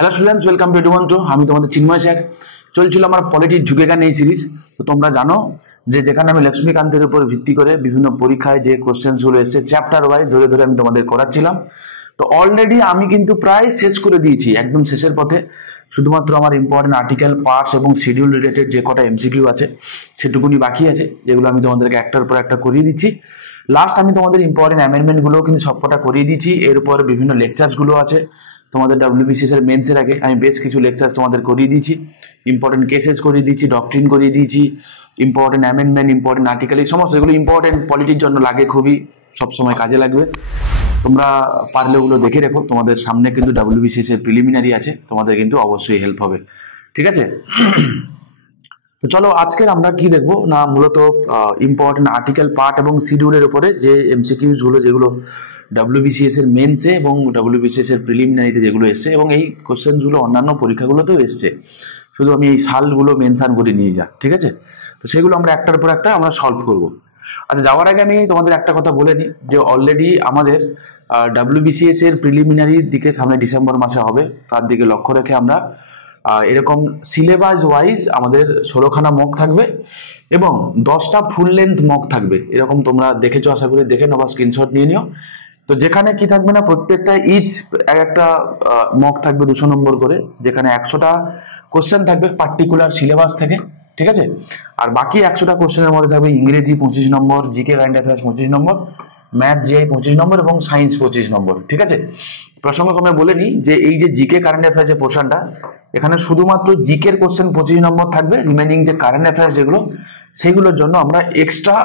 Hello students, welcome to Edumantra. আমি তোমাদের চিন্ময় sir. চলছিল আমার পলিটির ঝুঁকেগা এই সিরিজ। তো তোমরা জানো যে যেখানে আমি লক্ষ্মীকান্তের উপর ভিত্তি করে বিভিন্ন পরীক্ষায় যে কোশ্চেন্সগুলো এসেছে চ্যাপ্টার ওয়াইজ ধরে ধরে আমি তোমাদের করাচ্ছিলাম। তো অলরেডি আমি কিন্তু প্রায় শেষ করে দিয়েছি, একদম শেষের পথে। শুধুমাত্র আমার ইম্পর্টেন্ট আর্টিকেল, পার্টস এবং শিডিউল রিলেটেড যে কটা এমসিকিউ আছে সেটুকুনি বাকি আছে, যেগুলো আমি তোমাদেরকে একটার পর একটা করিয়ে দিচ্ছি। লাস্ট আমি তোমাদের ইম্পর্টেন্ট অ্যামেন্ডমেন্টগুলো কিন্তু সবকটা করিয়ে দিচ্ছি। এরপর বিভিন্ন লেকচার্সগুলো আছে তোমাদের WBCS এর মেন্সের আগে আমি বেশ কিছু লেকচার তোমাদের করিয়ে দিয়েছি, ইম্পর্টেন্ট কেসেস করিয়ে দিয়েছি, ডক্ট্রিন করিয়ে দিয়েছি, ইম্পর্টেন্ট অ্যামেন্ডমেন্ট, ইম্পর্টেন্ট আর্টিকেল, এই সমস্ত এগুলো ইম্পর্টেন্ট পলিটির জন্য লাগে, খুবই সবসময় কাজে লাগবে। তোমরা পারলে ওগুলো দেখে রেখো, তোমাদের সামনে কিন্তু WBCS এর প্রিলিমিনারি আছে, তোমাদের কিন্তু অবশ্যই হেল্প হবে। ঠিক আছে, তো চলো আজকের আমরা কি দেখবো না, মূলত ইম্পর্টেন্ট আর্টিকেল, পার্ট এবং শিডিউলের উপরে যে এমসিকিউজ গুলো, যেগুলো WBCS এর মেন্সে এবং WBCS এর প্রিলিমিনারিতে যেগুলো এসছে, এবং এই কোশ্চেনগুলো অন্যান্য পরীক্ষাগুলোতেও এসছে, শুধু আমি এই সালগুলো মেনশন করে নিয়ে যা। ঠিক আছে, তো সেগুলো আমরা একটার পর একটা আমরা সলভ করব। আচ্ছা, যাওয়ার আগে আমি তোমাদের একটা কথা বলে নিই যে অলরেডি আমাদের WBCS এর প্রিলিমিনারির দিকে সামনে ডিসেম্বর মাসে হবে, তার দিকে লক্ষ্য রেখে আমরা এরকম সিলেবাস ওয়াইজ আমাদের 16খানা মক থাকবে এবং 10টা ফুল লেন্থ মক থাকবে। এরকম তোমরা দেখেছো, আশা করি দেখে নাও বা স্ক্রিনশট নিয়ে নিও। তো যেখানে কি থাকবে না, প্রত্যেকটা ইচ একটা মক থাকবে 200 নম্বর করে, যেখানে 100টা কোশ্চেন থাকবে পার্টিকুলার সিলেবাস থেকে। ঠিক আছে, আর বাকি 100টা কোশ্চেনের মধ্যে থাকবে ইংরেজি 25 নম্বর, জিকে কারেন্ট অ্যাফেয়ার্স 25 নম্বর, ম্যাথ জিআই 25 নম্বর এবং সায়েন্স 25 নম্বর। ঠিক আছে, প্রসঙ্গক্রমে বলে নিই যে এই যে জিকে কারেন্ট অ্যাফেয়ার্স যে পোর্শনটা, এখানে শুধুমাত্র জিকের কোশ্চেন 25 নম্বর থাকবে। রিমেনিং যে কারেন্ট অ্যাফেয়ার্স যেগুলো, সেগুলোর জন্য আমরা এক্সট্রা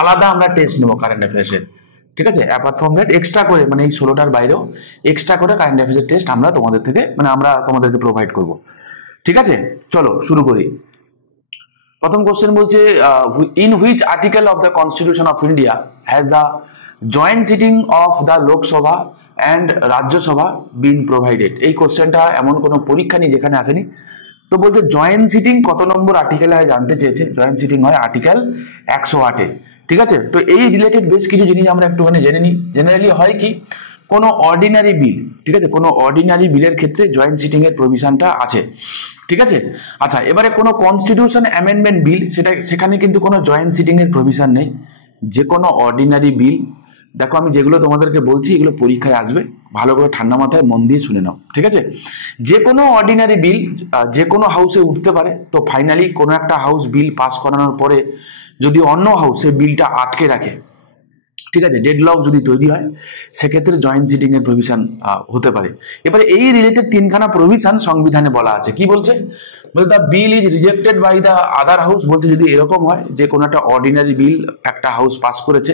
আলাদা আমরা টেস্ট নেবো কারেন্ট অ্যাফেয়ার্সের। ঠিক আছে, অ্যাপার্ট ফ্রম দ্যাট এক্সট্রা করে, মানে এই 16টার বাইরেও এক্সট্রা করে কারেন্ট অ্যাফেয়ার্সের টেস্ট আমরা তোমাদের থেকে, মানে আমরা তোমাদেরকে প্রোভাইড করব। ঠিক আছে, চলো শুরু করি। প্রথম কোশ্চেন বলছে, in which article of the constitution of India has the joint sitting of the Lok Sabha and Rajya Sabha bin provided. এই কোশ্চেনটা এমন কোনো পরীক্ষা নেই যেখানে আসেনি। তো বলছে জয়েন্ট সিটিং কত নম্বর আর্টিকেলে হয় জানতে চেয়েছে। জয়েন্ট সিটিং হয় আর্টিকেল 108-এ। ঠিক আছে, তো এই রিলেটেড বেশ কিছু জিনিস আমরা একটুখানি জেনে নিই। জেনারেলি হয় কি, কোনো অর্ডিনারি বিল, ঠিক আছে, কোনো অর্ডিনারি বিলের ক্ষেত্রে জয়েন্ট সিটিং এর প্রভিশনটা আছে। ঠিক আছে, আচ্ছা, এবারে কোনো কনস্টিটিউশন অ্যামেন্ডমেন্ট বিল, সেখানে কিন্তু কোনো জয়েন্ট সিটিং এর প্রভিশন নেই। যে কোনো অর্ডিনারি বিল, দেখো আমি যেগুলো তোমাদেরকে বলছি এগুলো পরীক্ষায় আসবে, ভালো করে ঠান্ডা মাথায় মন দিয়ে শুনে নাও। ঠিক আছে, যে কোনো অর্ডিনারি বিল যে কোনো হাউসে উঠতে পারে। তো ফাইনালি কোনো একটা হাউস বিল পাস করানোর পরে যদি অন্য হাউস সেই বিলটা আটকে রাখে, ঠিক আছে, ডেডলক যদি তৈরি হয়, সেক্ষেত্রে জয়েন্ট সিটিং এর প্রভিশন হতে পারে। এবারে এই রিলেটেড 3খানা প্রভিশন সংবিধানে বলা আছে। কি বলছে, বলছে the bill is rejected by the other house. বলছে যদি এরকম হয় যে কোনো একটা অর্ডিনারি বিল একটা হাউস পাস করেছে,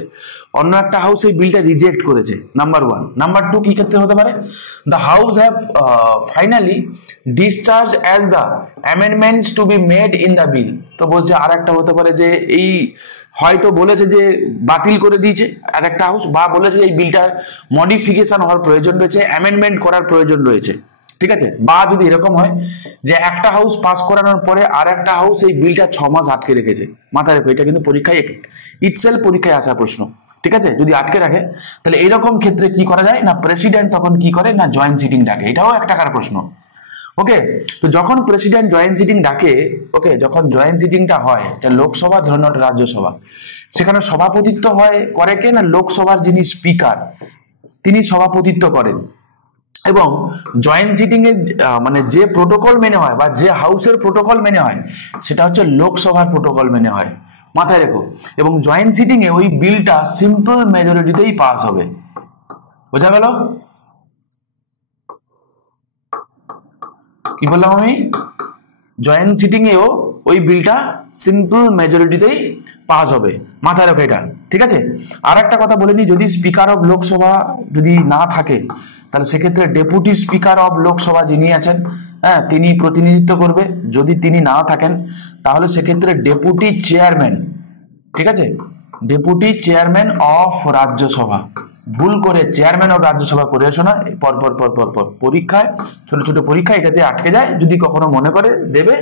অন্য একটা হাউস এই বিলটা রিজেক্ট করেছে, নাম্বার 1। নাম্বার 2 কি ক্ষেত্রে হতে পারে, the house have finally discharge as the amendments two be made in the বিল। তো বলছে আর একটা হতে পারে যে এই হয়তো বলেছে যে বাতিল করে দিয়েছে আর একটা হাউস, বা বলেছে এই বিলটার মডিফিকেশন হওয়ার প্রয়োজন রয়েছে, অ্যামেন্ডমেন্ট করার প্রয়োজন রয়েছে। ঠিক আছে, বা যদি এরকম হয় যে একটা হাউস পাস করানোর পরে আর একটা হাউস এই বিলটা 6 মাস আটকে রেখেছে। মাথায় রেখো, এটা কিন্তু পরীক্ষায় ইটসেলফ পরীক্ষায় আসা প্রশ্ন। ঠিক আছে, যদি আটকে রাখে তাহলে এইরকম ক্ষেত্রে কি করা যায় না, প্রেসিডেন্ট তখন কি করে না, জয়েন্ট সিটিং ডাকে। এটাও এক টাকার প্রশ্ন। ওকে, তো যখন প্রেসিডেন্ট জয়েন্ট সিটিং ডাকে, ওকে, যখন জয়েন্ট সিটিংটা হয়, এটা লোকসভা ধরুন রাজ্যসভা, সেখানে সভাপতিত্ব হয় করে কে না, লোকসভার যিনি স্পিকার তিনি সভাপতিত্ব করেন। এবং জয়েন্ট সিটিং এর মানে যে প্রোটোকল মেনে হয় বা যে হাউসের প্রোটোকল মেনে হয়, সেটা হচ্ছে লোকসভার প্রোটোকল মেনে হয়। মাথায় রেখো, এবং জয়েন্ট সিটিং এ ওই বিলটা সিম্পল মেজরিটিতেই পাস হবে। বোঝা গেল কি বললাম আমি, জয়েন্ট সিটিং এও ওই বিলটা সিম্পল মেজরিটিতেই পাস হবে। মাথায় রাখো এটা। ঠিক আছে, আর একটা কথা বলে নি, যদি স্পিকার অফ লোকসভা যদি না থাকে, তাহলে সেক্ষেত্রে ডেপুটি স্পিকার অফ লোকসভা যিনি আছেন, হ্যাঁ, তিনি প্রতিনিধিত্ব করবে। যদি তিনি না থাকেন তাহলে সেক্ষেত্রে ডেপুটি চেয়ারম্যান, ঠিক আছে, ডেপুটি চেয়ারম্যান অফ রাজ্যসভা, ভুল করে চেয়ারম্যান অফ রাজ্যসভা করে এসো না, পর পর পর পর পর পরীক্ষায়, ছোট ছোট পরীক্ষা এটাতে আটকে যায়, যদি কখনো মনে করে দেবে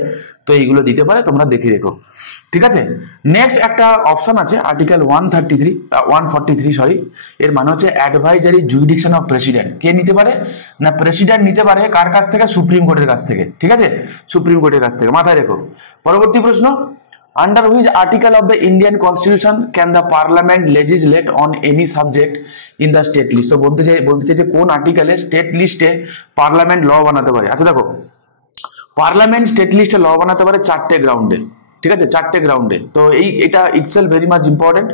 তো এইগুলো দিতে পারে, তোমরা দেখে রেখো। ঠিক আছে, নেক্সট একটা অপশন আছে আর্টিকেল 143 সরি, এর মানে হচ্ছে অ্যাডভাইজারি জুরিডিকশন অফ প্রেসিডেন্ট। কে নিতে পারে না, প্রেসিডেন্ট নিতে পারে কার কাছ থেকে, সুপ্রিম কোর্টের কাছ থেকে। ঠিক আছে, সুপ্রিম কোর্টের কাছ থেকে, মাথায় রেখো। পরবর্তী প্রশ্ন, under which article of the Indian Constitution can the Parliament legislate on any subject in the state list? So বলতে চাই যে কোন আর্টিকেলে স্টেট লিস্টে পার্লামেন্ট ল বানাতে পারে। আচ্ছা দেখো, পার্লামেন্ট স্টেট লিস্টে ল বানাতে পারে 4টে গ্রাউন্ডে। ঠিক আছে, 4টে গ্রাউন্ডে। তো এটা ইটসেলফ ভেরি মাচ ইম্পর্টেন্ট।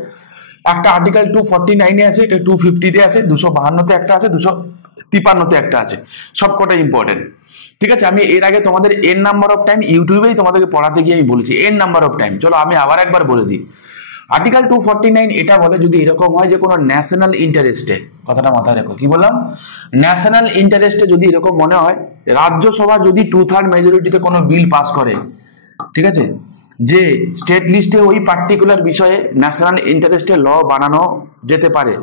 একটা আর্টিকেল 249 আছে, এটা 250 আছে, 252 একটা আছে, 253 একটা আছে, সবকটাই ইম্পর্টেন্ট। ঠিক আছে, আমি এর আগে তোমাদের এন নাম্বার অফ টাইম ইউটিউবেই তোমাদেরকে পড়াতে গিয়ে আমি বলেছি এন নাম্বার অফ টাইম। চলো আমি আবার একবার বলে দিই। আর্টিকেল 249 এটা বলে যদি এরকম হয় যে কোনো ন্যাশনাল ইন্টারেস্টে, কথাটা মাথায় রেখো, কি বললাম, ন্যাশনাল ইন্টারেস্টে যদি এরকম মনে হয়, রাজ্যসভা যদি 2/3 মেজরিটিতে কোনো বিল পাস করে, ঠিক আছে, যে স্টেট লিস্টে ওই পার্টিকুলার বিষয়ে ন্যাশনাল ইন্টারেস্টে ল বানানো যেতে পারে,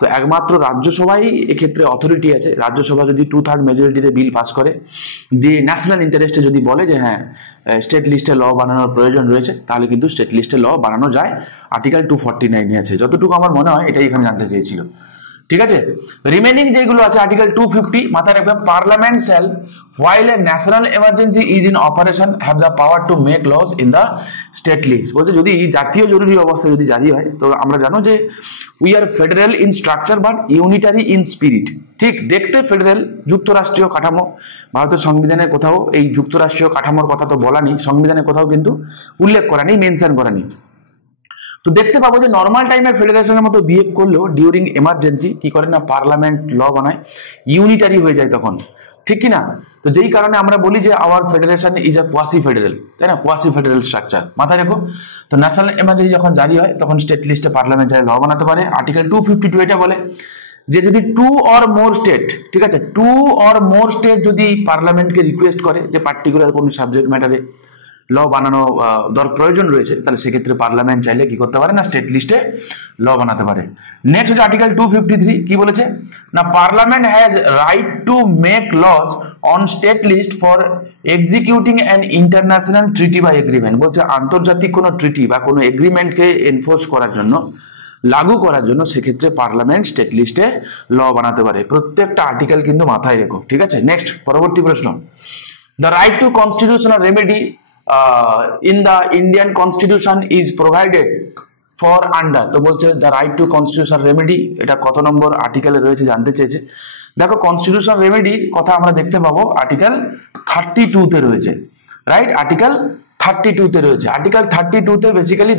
তো একমাত্র রাজ্যসভাই এক্ষেত্রে অথরিটি আছে। রাজ্যসভা যদি 2/3 মেজরিটিতে বিল পাস করে দিয়ে ন্যাশনাল ইন্টারেস্টে যদি বলে যে হ্যাঁ স্টেট লিস্টে ল বানানোর প্রয়োজন রয়েছে, তাহলে কিন্তু স্টেট লিস্টে ল বানানো যায়। আর্টিকেল 249 আছে, যতটুকু আমার মনে হয় এটাই এখানে জানতে চেয়েছিল। ঠিক আছে, রিমেনিং যেগুলো আছে আর্টিকেল 250, মাথায় রাখবে, parliament shall while a national emergency is in operation have the power to make laws in the state list। বলতে যদি জাতীয় জরুরি অবস্থা যদি জারি হয়, তো আমরা জানো যে we are federal in structure but unitary in spirit. ঠিক, দেখতে ফেডারেল, যুক্তরাষ্ট্রীয় কাঠামো, ভারতের সংবিধানের কোথাও এই যুক্তরাষ্ট্রীয় কাঠামোর কথা তো বলা নেই, সংবিধানের কোথাও কিন্তু উল্লেখ করা নেই, মেনশন করা নেই। তো দেখতে পাবো যে নর্মাল টাইমে ফেডারেশনের মতো বিহেভ করলেও ডিউরিং এমার্জেন্সি কি করে না, পার্লামেন্ট ল বানায়, ইউনিটারি হয়ে যায় তখন। ঠিক কি না? তো যেই কারণে আমরা বলি যে hour federation is a quasi federal, তাই না, কোয়াসি ফেডারেল স্ট্রাকচার, মাথায় রাখো। তো ন্যাশনাল এমার্জেন্সি যখন জারি হয় তখন স্টেট লিস্টে পার্লামেন্ট ল বানাতে পারে। আর্টিকেল 252 এটা বলে যে যদি 2 or more স্টেট, ঠিক আছে, 2 or more স্টেট যদি পার্লামেন্টকে রিকোয়েস্ট করে যে পার্টিকুলার কোনো সাবজেক্ট ম্যাটারে ল বানানো প্রয়োজন রয়েছে, তাহলে সেক্ষেত্রে পার্লামেন্ট চাইলে কি করতে পারে না, স্টেট লিস্টে ল বানাতে পারে। নেক্সট হচ্ছে আর্টিকেল 253, কি বলেছে না, parliament has right to make laws on state list for executing an international treaty বা এগ্রিমেন্ট। বলছে আন্তর্জাতিক কোনো ট্রিটি বা কোনো এগ্রিমেন্টকে এনফোর্স করার জন্য, লাগু করার জন্য, সেক্ষেত্রে পার্লামেন্ট স্টেট লিস্টে ল বানাতে পারে। প্রত্যেকটা আর্টিকেল কিন্তু মাথায় রেখো। ঠিক আছে, নেক্সট পরবর্তী প্রশ্ন, the right two constitutional remedy in the Indian Constitution is provided for under। তো বলছে the right two constitutional remedy, এটা কত নম্বর আর্টিকেলে রয়েছে জানতে চেয়েছে। দেখো কনস্টিটিউশনাল রেমেডি কথা আমরা দেখতে পাবো আর্টিকেল 32-তে রয়েছে, রাইট, আর্টিকেল 32-তে রয়েছে। আর্টিকেল 32-তে বেসিক্যালি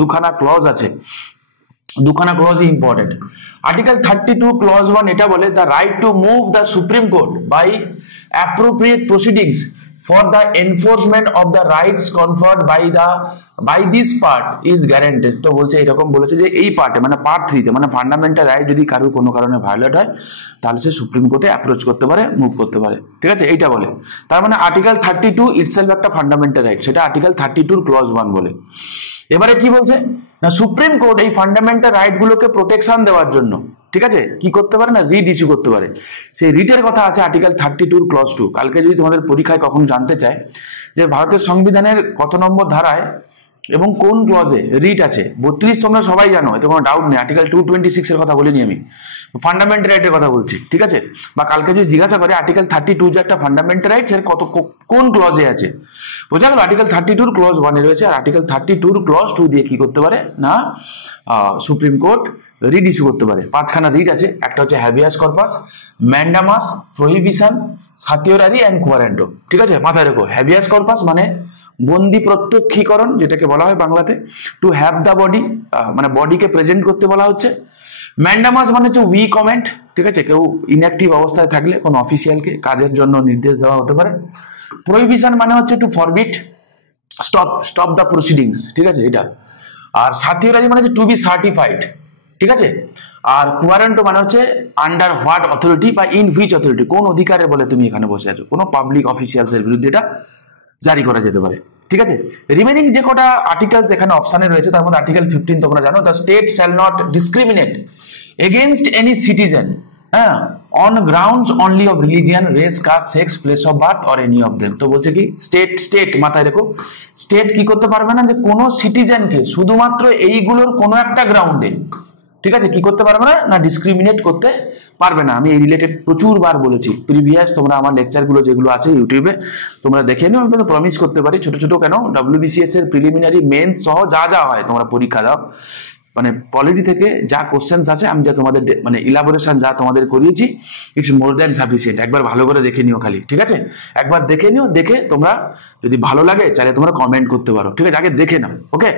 দুখানা ক্লজ আছে, দুখানা ক্লজই ইম্পর্টেন্ট। আর্টিকেল 32 ক্লজ 1 এটা বলে the right to move the supreme court by appropriate proceedings for the enforcement of the rights conferred by this part is guaranteed। তো বলছে এরকম বলেছে যে এই পার্টে মানে পার্ট 3-তে মানে ফান্ডামেন্টাল রাইট যদি কারোর কোনো কারণে ভায়োলেট হয়, তাহলে সে সুপ্রিম কোর্টে অ্যাপ্রোচ করতে পারে, মুভ করতে পারে। ঠিক আছে, এইটা বলে। তার মানে আর্টিকেল 32 ইটসেলফ একটা ফান্ডামেন্টাল রাইট, সেটা আর্টিকেল 32 ক্লজ 1 বলে। এবারে কি বলছে না, সুপ্রিম কোর্ট এই ফান্ডামেন্টাল রাইট গুলোকে প্রোটেকশন দেওয়ার জন্য, ঠিক আছে, কি করতে পারে না, রিট ইস্যু করতে পারে। সেই রিটের কথা আছে আর্টিকেল 32 ক্লজ 2। কালকে যদি তোমাদের পরীক্ষায় কখনো জানতে চায় যে ভারতের সংবিধানের কত নম্বর ধারায় এবং কোন ক্লজে রিট আছে, 32 তোমরা সবাই জানো, এতে কোনো ডাউট নেই। আর্টিকেল 226 এর কথা বলিনি আমি, ফান্ডামেন্টাল রাইটের কথা বলছি। ঠিক আছে, বা কালকে যদি জিজ্ঞাসা করে আর্টিকেল 32 যে একটা ফান্ডামেন্টাল রাইট, সেটা কোন ক্লজে আছে, বোঝা গেল। আর্টিকেল 32 ক্লজ 1 এ রয়েছে, আর আর্টিকেল 32 ক্লজ 2 দিয়ে কি করতে পারে না, সুপ্রিম কোর্ট রিট ইস্যু করতে পারে। 5খানা রিট আছে, একটা হচ্ছে habeas corpus, mandamus, prohibition, certiorari and quo warranto. ঠিক আছে, মাথায় রেখো। হ্যাবিয়াস কর্পাস মানে বন্দি প্রত্যক্ষীকরণ, যেটাকে বলা হয় বাংলাতে, টু হ্যাভ দ্য বডি, মানে বডিকে প্রেজেন্ট করতে বলা হচ্ছে। ম্যান্ডামাস মানে হচ্ছে উই কমেন্ট, ঠিক আছে, কেউ ইনঅ্যাক্টিভ অবস্থায় থাকলে কোনো অফিসিয়ালকে কাজের জন্য নির্দেশ দেওয়া হতে পারে। প্রহিবিশন মানে হচ্ছে two forbid, stop the proceedings, ঠিক আছে, এটা। আর সার্টিওরারি মানে হচ্ছে টু বি সার্টিফাইড, ঠিক আছে। আর কোয়ারেন্টো মানে হচ্ছে আন্ডার হোয়াট অথরিটি বা ইন হুইচ অথরিটি, কোন অধিকারে বলে তুমি এখানে বসে আছো, কোনো পাবলিক অফিসিয়ালস এর বিরুদ্ধে এটা জারি করা যেতে পারে। ঠিক আছে। রিমেনিং যে কটা আর্টিকেলস এখানে অপশনে রয়েছে তার মধ্যে আর্টিকেল 15 তোমরা জানো, the state shall not discriminate against any citizen হ্যাঁ on grounds only of religion, race, caste, sex, place of birth or any of them. তো বলছে কি স্টেট মাথায় রেখো, স্টেট কি করতে পারবে না যে কোনো সিটিজেনকে শুধুমাত্র এইগুলোর কোনো একটা গ্রাউন্ডে, ঠিক আছে, কি করতে পারবে না, না ডিসক্রিমিনেট করতে পারবে না। আমি এই রিলেটেড প্রচুর বার বলেছি প্রিভিয়াস, তোমরা আমার লেকচারগুলো যেগুলো আছে ইউটিউবে তোমরা দেখে নিও। আমি তো প্রমিস করতে পারি ছোট ছোট কেন WBCS এর প্রিলিমিনারি মেন্স সহ যা যা হয় তোমরা পরীক্ষা দাও, মানে পলিটি থেকে যা কোশ্চেন্স আছে আমি যা তোমাদের মানে ইলাবোরেশন যা তোমাদের করিয়েছি ইটস মোর দ্যান সাফিসিয়েন্ট। একবার ভালো করে দেখে নিও খালি, ঠিক আছে, একবার দেখে নিও, দেখে তোমরা যদি ভালো লাগে চাইলে তোমরা কমেন্ট করতে পারো, ঠিক আছে, আগে দেখে নাও। ওকে,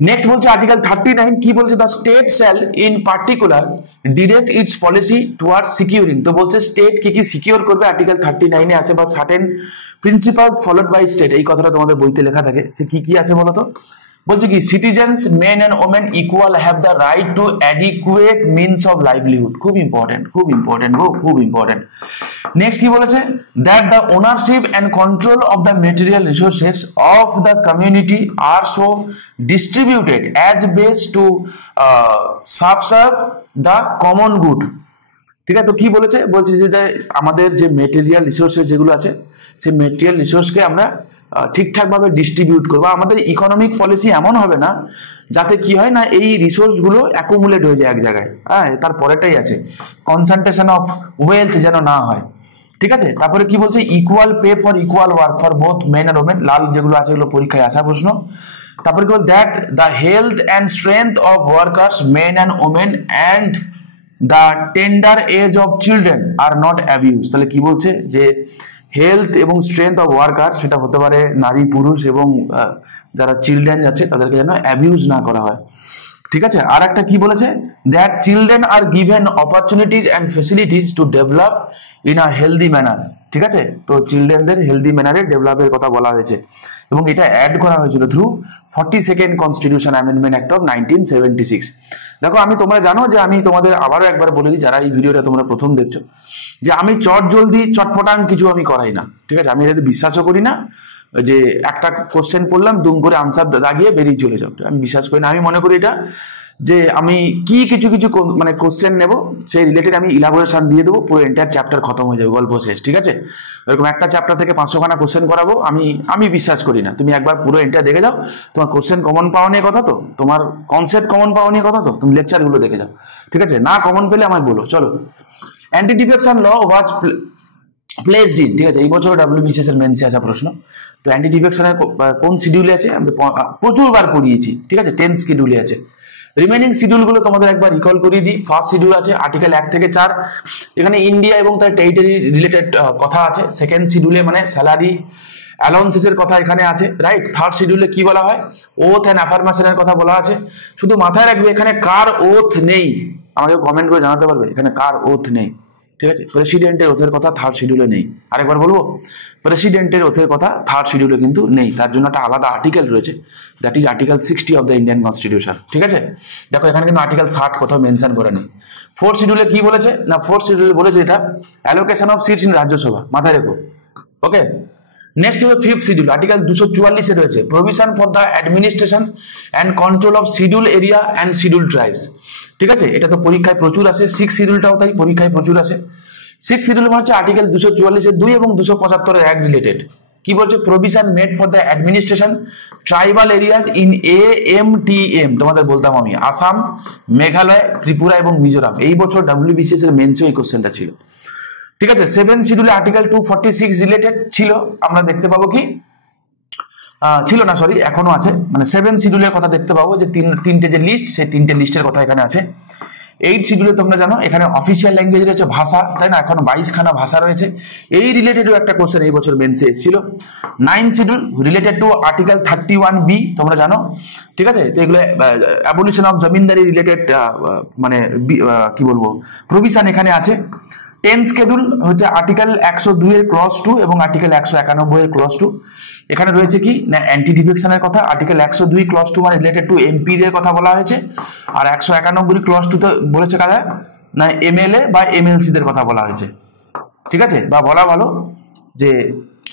নেক্সট বলছে আর্টিকেল 39 কি বলছে, the state shall in particular direct it's policy towards securing. তো বলছে স্টেট কি কি সিকিউর করবে আর্টিকেল 39 এ আছে, বা certain principles followed by state, এই কথাটা তোমাদের বইতে লেখা থাকে। সে কি কি আছে বলো তো, বলছে কি citizens men and women equal have the right to adequate means of livelihood, খুব ইম্পর্টেন্ট, খুব ইম্পর্টেন্ট গো, খুব ইম্পর্টেন্ট। নেক্সট কি বলেছে, that the ownership and control of the material resources of the community are so distributed as best to subserve the common good. ঠিক আছে, তো কি বলেছে, বলছে যে আমাদের যে মেটেরিয়াল রিসোর্সেস যেগুলো আছে সেই মেটেরিয়াল রিসোর্সকে আমরা ঠিকঠাকভাবে ডিস্ট্রিবিউট করবো। আমাদের ইকোনমিক পলিসি এমন হবে না যাতে কি হয় না এই রিসোর্সগুলো অ্যাকুমুলেট হয়ে যায় এক জায়গায়, হ্যাঁ, তার পরেটাই আছে কনসেন্ট্রেশন অফ ওয়েলথ যেন না হয়, ঠিক আছে। তারপরে কি বলছে, equal pay for equal work for both men and women, লাল যেগুলো আছে এগুলো পরীক্ষায় আসা প্রশ্ন। তারপরে কি বল, that the health and strength of workers men and women and the tender age of children are not abuse. তাহলে কি বলছে যে হেলথ এবং স্ট্রেংথ অফ ওয়ার্কার সেটা হতে পারে নারী পুরুষ এবং যারা চিলড্রেন আছে তাদেরকে যেন অ্যাবিউজ না করা হয়, ঠিক আছে। আর একটা কি বলেছে, that children are given opportunities and facilities to develop in a healthy manner, ঠিক আছে। তো চিলড্রেনদের হেলদি ম্যানারে ডেভেলপের কথা বলা হয়েছে এবং এটা অ্যাড করা হয়েছিল through 42nd constitution amendment act of 1976। দেখো আমি তোমরা জানো যে আমি তোমাদের আবারও একবার বলে দিই, যারা এই ভিডিওটা তোমরা প্রথম দেখছো, যে আমি জলদি চটপটাং কিছু আমি করাই না, ঠিক আছে। আমি এটাতে বিশ্বাসও করি না যে একটা কোশ্চেন পড়লাম দুম করে আনসার দাগিয়ে বেরিয়ে চলে যাও, আমি বিশ্বাস করি না। আমি মনে করি এটা যে আমি কিছু মানে কোশ্চেন নেব, সেই রিলেটেড আমি ইলাবোরেশন দিয়ে দেবো, পুরো এন্টায়ার চ্যাপ্টার খতম হয়ে যাবে, গল্প শেষ, ঠিক আছে। এরকম একটা চ্যাপ্টার থেকে 500খানা কোশ্চেন করাবো, আমি বিশ্বাস করি না। তুমি একবার পুরো এন্টায়ার দেখে যাও, তোমার কোশ্চেন কমন পাওয়া নিয়ে কথা তো, তোমার কনসেপ্ট কমন পাওয়া নিয়ে কথা তো, তুমি লেকচারগুলো দেখে যাও, ঠিক আছে। না কমন পেলে আমায় বলো। চলো, anti defection law was placed in, ঠিক আছে, এই বছর WBCS এর মেন্সে আসা প্রশ্ন। তো অ্যান্টি ডিফেকশনের কোন শিডিউলে আছে, আমি প্রচুর বার পড়িয়েছি, ঠিক আছে, 10 শিডিউলে আছে। রিমেনিং শিডিউলগুলো তোমাদের একবার রিকল করিয়ে দিই। ফার্স্ট শিডিউল আছে আর্টিকেল 1 থেকে 4, এখানে ইন্ডিয়া এবং তার টেরিটরি রিলেটেড কথা আছে। সেকেন্ড শিডিউলে মানে স্যালারি অ্যালাউন্সেসের কথা এখানে আছে, রাইট। থার্ড শিডিউলে কি বলা হয়, ওথ অ্যান্ড অ্যাফার্মেশনের কথা বলা আছে। শুধু মাথায় রাখবে এখানে কার ওথ নেই, আমাকে কমেন্ট করে জানাতে পারবে এখানে কার ওথ নেই, ঠিক আছে। প্রেসিডেন্টের ওথের কথা থার্ড শিডিউলে নেই। আরেকবার বলবো, প্রেসিডেন্টের ওথের কথা থার্ড শিডিউলে কিন্তু নেই, তার জন্য একটা আলাদা আর্টিকেল রয়েছে, that is article 60 of the Indian constitution, ঠিক আছে। দেখো এখানে কিন্তু আর্টিকেল 60 কোথাও মেনশন করে নেই। ফোর্থ শিডিউলে কি বলেছে না, ফোর্থ শিডিউলে বলেছে এটা allocation of sits in Rajya Sabha, মাথায় রেখো, ওকে। নেক্সট হবে ফিফথ শিডিউল, আর্টিকেল 244 এ রয়েছে provision for the administration and control of schedule area and schedule tribes, ঠিক আছে। এটা তো পরীক্ষায় প্রচুর আসে, 6 শিডিউলটাও তাই পরীক্ষায় প্রচুর আসে। 6 শিডিউল মানে হচ্ছে আর্টিকেল 244 এর 2 এবং 275 এর 1 রিলেটেড। কি বলছে, provision made for the administration tribal areas in AMTM, তোমাদের বলতাম আমি, আসাম, মেঘালয়, ত্রিপুরা এবং মিজোরাম। এই বছর WBCS এর মেন্সে এই কোশ্চেনটা ছিল, ঠিক আছে। 7 শিডিউলে আর্টিকেল 246 রিলেটেড ছিল, আমরা দেখতে পাবো কি ছিল না, সরি এখনো আছে, মানে 7 শিডিউলের কথা দেখতে পাবো যে তিনটে যে লিস্ট, সেই তিনটে লিস্টের কথা এখানে আছে। 8 শিডিউলে তোমরা জানো এখানে অফিসিয়াল ল্যাঙ্গুয়েজ রয়েছে ভাষা, তাই না, এখন 22খানা ভাষা রয়েছে, এই রিলেটেডও একটা কোশ্চেন এই বছর মেন্সে এসেছিল। 9 schedule related to article 31B, তোমরা জানো, ঠিক আছে। তো এগুলো অ্যাবলিশন অফ জমিনদারি রিলেটেড মানে কি বলবো প্রভিশন এখানে আছে। 10 শিডিউল হচ্ছে আর্টিকেল 102 এর ক্লজ 2 এবং আর্টিকেল 191 এর ক্লজ 2, এখানে রয়েছে কি না অ্যান্টি ডিফেকশনের কথা। আর্টিকেল 102 ক্লজ 2 মানে রিলেটেড টু MP দের কথা বলা হয়েছে, আর 191 ক্লজ 2 তে বলেছে কারা না MLA বা MLC দের কথা বলা হয়েছে, ঠিক আছে। বা বলা ভালো যে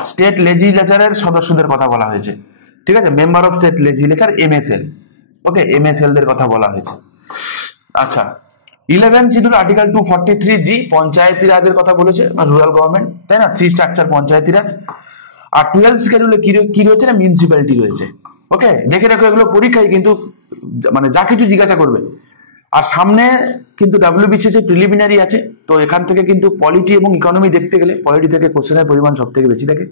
স্টেট লেজিসলেচারের সদস্যদের কথা বলা হয়েছে, ঠিক আছে, member of state legislature MSL, okay, MSL দের কথা বলা হয়েছে। আচ্ছা, 11 শিডিউল আর্টিকেল 243G পঞ্চায়েতি রাজের কথা বলেছে, বা রুরাল গভর্নমেন্ট, তাই না, 3 স্ট্রাকচার পঞ্চায়েতি রাজ। আর 12 শিডিউলে কি রয়েছে না, মিউনিসিপ্যালিটি রয়েছে। ওকে, দেখে রাখো, এগুলো পরীক্ষায় কিন্তু মানে যা কিছু জিজ্ঞাসা করবে। আর সামনে কিন্তু WBCS প্রিলিমিনারি আছে, তো এখান থেকে কিন্তু পলিটি এবং ইকোনমি দেখতে গেলে পলিটি থেকে কোশ্চেনের পরিমাণ সব থেকে বেশি থাকে।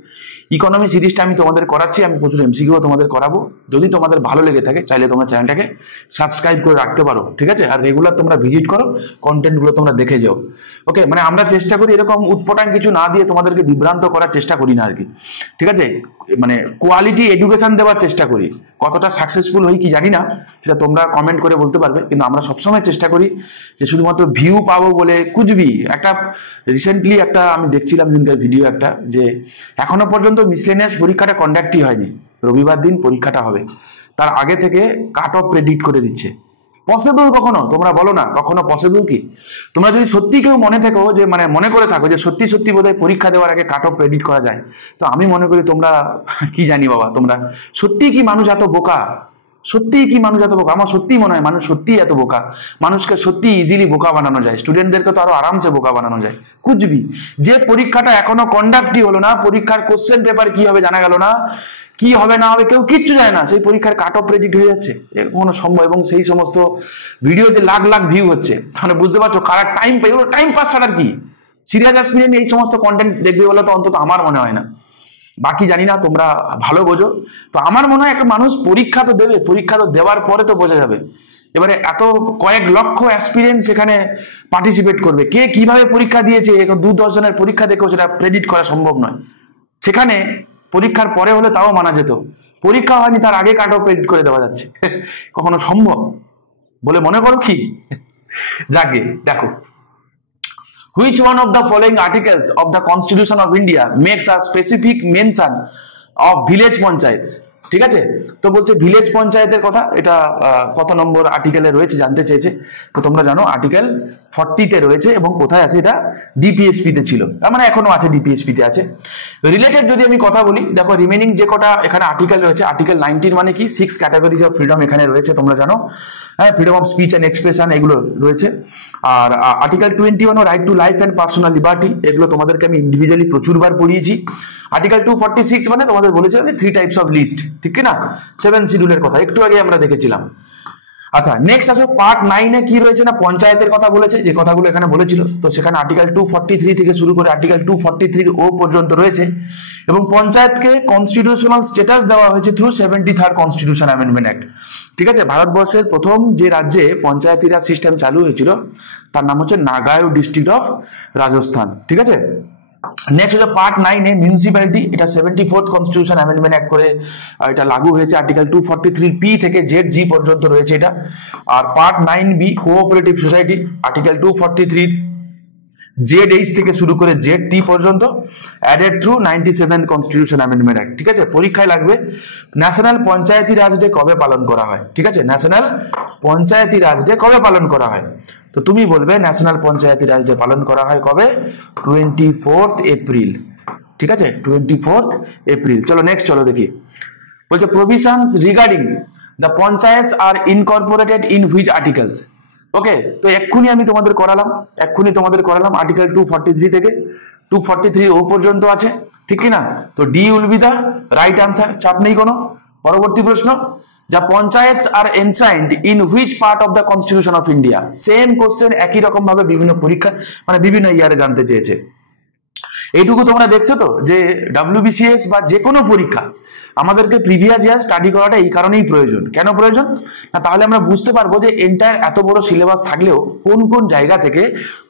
ইকোনমি সিরিজটা আমি তোমাদের করাচ্ছি, আমি প্রচুর MCQ তোমাদের করাবো। যদি তোমাদের ভালো লেগে থাকে চাইলে তোমরা চ্যানেলটাকে সাবস্ক্রাইব করে রাখতে পারো, ঠিক আছে, আর রেগুলার তোমরা ভিজিট করো, কন্টেন্টগুলো তোমরা দেখে যাও। ওকে, মানে আমরা চেষ্টা করি এরকম উৎপটাং কিছু না দিয়ে তোমাদেরকে বিভ্রান্ত করার চেষ্টা করি না আর কি, ঠিক আছে, মানে কোয়ালিটি এডুকেশন দেওয়ার চেষ্টা করি। কতটা সাকসেসফুল হই কি জানি না, সেটা তোমরা কমেন্ট করে বলতে পারবে, কিন্তু আমরা সবসময় চেষ্টা করি যে শুধুমাত্র ভিউ পাবো বলে কুচবি। একটা রিসেন্টলি একটা আমি দেখছিলাম দিনকার ভিডিও একটা, যে এখনো পর্যন্ত মিসলেনিয়াস পরীক্ষাটা কন্ডাক্টই হয়নি, রবিবার দিন পরীক্ষাটা হবে, তার আগে থেকে কাট অফ প্রেডিক্ট করে দিচ্ছে। পসিবল কখনো? তোমরা বলো না, কখনো পসিবল কি? তোমরা যদি সত্যি কেউ মনে থাকো, যে মানে মনে করে থাকো যে সত্যি সত্যি বোধহয় পরীক্ষা দেওয়ার আগে কাট অফ প্রেডিক্ট করা যায়, তো আমি মনে করি তোমরা কি জানি বাবা, তোমরা সত্যি কি মানুষ এত বোকা? সত্যিই কি মানুষ এত বোকা? আমার সত্যিই মনে হয় মানুষ সত্যিই এত বোকা। মানুষকে সত্যি ইজিলি বোকা বানানো যায়, স্টুডেন্টদেরকে তো আরো আরামসে বোকা বানানো যায়। কুচবি যে পরীক্ষাটা এখনো কন্ডাক্টই হলো না, পরীক্ষার কোশ্চেন পেপার কি হবে জানা গেল না, কি হবে না হবে কেউ কিচ্ছু জানে না, সেই পরীক্ষার কাট অফ প্রেডিক্ট হয়ে যাচ্ছে, এর কোনো সম্ভব? এবং সেই সমস্ত ভিডিও যে লাখ লাখ ভিউ হচ্ছে, তাহলে বুঝতে পারছো কারা টাইম পাই, ওগুলো টাইম পাস ছাড়া কি? সিরিয়াস অ্যাসপিরেন্ট এই সমস্ত কন্টেন্ট দেখবে বলে তো অন্তত আমার মনে হয় না, বাকি জানি না, তোমরা ভালো বোঝো। তো আমার মনে হয় একটা মানুষ পরীক্ষা তো দেবে, পরীক্ষা তো দেওয়ার পরে তো বোঝা যাবে। এবারে এত কয়েক লক্ষ অ্যাসপিরেন্ট সেখানে পার্টিসিপেট করবে, কে কিভাবে পরীক্ষা দিয়েছে, 2-10 জনের পরীক্ষা দেখেও সেটা প্রেডিক্ট করা সম্ভব নয়। সেখানে পরীক্ষার পরে হলে তাও মানা যেত, পরীক্ষা হয়নি তার আগে কাট অফ প্রেডিক্ট করে দেওয়া যাচ্ছে, কখনো সম্ভব বলে মনে করো কি? যাকে দেখো, which one of the following articles of the Constitution of India makes a specific mention of village panchayats? ঠিক আছে, তো বলছে ভিলেজ পঞ্চায়েতের কথা, এটা কত নম্বর আর্টিকেলে রয়েছে জানতে চেয়েছে। তো তোমরা জানো আর্টিকেল 40-তে রয়েছে, এবং কোথায় আছে? এটা ডিপিএসপি তে ছিল, তার মানে এখনো আছে, ডিপিএসপি তে আছে। রিলেটেড যদি আমি কথা বলি, দেখো রিমেনিং যে কটা এখানে আর্টিকেল রয়েছে, আর্টিকেল 19 মানে কি 6 ক্যাটাগরিজ অফ ফ্রিডম এখানে রয়েছে, তোমরা জানো, হ্যাঁ, freedom of speech and expression এগুলো রয়েছে। আর article 21 right to life and personal liberty, এগুলো তোমাদেরকে আমি ইন্ডিভিজুয়ালি প্রচুরবার পড়িয়েছি। আর্টিকেল 246 মানে তোমাদের বলেছিলাম 3 টাইপস অফ লিস্ট, ঠিক না, 7 শিডিউলের কথা একটু আগে আমরা দেখেছিলাম। আচ্ছা, নেক্সট আসো পার্ট 9-এ কি রয়েছে না, পঞ্চায়েতের কথা বলেছে, যে কথাগুলো এখানে বলেছিল। তো সেখানে আর্টিকেল 243 থেকে শুরু করে আর্টিকেল 243 পর্যন্ত রয়েছে, এবং পঞ্চায়েতকে কনস্টিটিউশনাল স্ট্যাটাস দেওয়া হয়েছে through 73rd constitution amendment act. ঠিক আছে, ভারতবর্ষের প্রথম যে রাজ্যে পঞ্চায়েতি রাজ সিস্টেম চালু হয়েছিল তার নাম হচ্ছে নাগাইও ডিস্ট্রিক্ট অফ রাজস্থান। ঠিক আছে, নেক্সট হচ্ছে পার্ট 9-এ মিউনিসিপ্যালিটি, এটা 74th কনস্টিটিউশন অ্যামেন্ডমেন্ট অ্যাক্ট করে এটা লাগু হয়েছে। আর্টিকেল 243P থেকে ZG পর্যন্ত রয়েছে এটা। আর part 9B cooperative society, article 243 ZH থেকে শুরু করে ZT পর্যন্ত, added through 97th constitution amendment act. ঠিক আছে, পরীক্ষায় লাগবে ন্যাশনাল পঞ্চায়েতি রাজ ডে কবে পালন করা হয়। ঠিক আছে, ন্যাশনাল পঞ্চায়েতি রাজ ডে কবে পালন করা হয়, তো তুমি বলবে ন্যাশনাল পঞ্চায়েতি রাজ ডে পালন করা হয় কবে, 24th এপ্রিল। ঠিক আছে, 24th এপ্রিল। চলো নেক্সট, চলো দেখি, বলছে provisions regarding the panchayats are incorporated in which articles. Okay, তো এক্ষুনি আমি তোমাদের করালাম আর্টিকেল 243 থেকে 243 পর্যন্ত আছে, ঠিক কি না? তো D will be the right answer, চাপ নেই কোনো। পরবর্তী প্রশ্ন, যা panchayats are enshrined in which part of the constitution of India. Same question একই রকম ভাবে বিভিন্ন পরীক্ষা মানে বিভিন্ন ইয়ারে জানতে চেয়েছে। এইটুকু তোমরা দেখছো তো যে WBCS বা যে কোনো পরীক্ষা আমাদেরকে প্রিভিয়াস ইয়ার স্টাডি করাটা এই কারণেই প্রয়োজন। কেন প্রয়োজন না, তাহলে আমরা বুঝতে পারবো যে এন্টায়ার এত বড় সিলেবাস থাকলেও কোন কোন জায়গা থেকে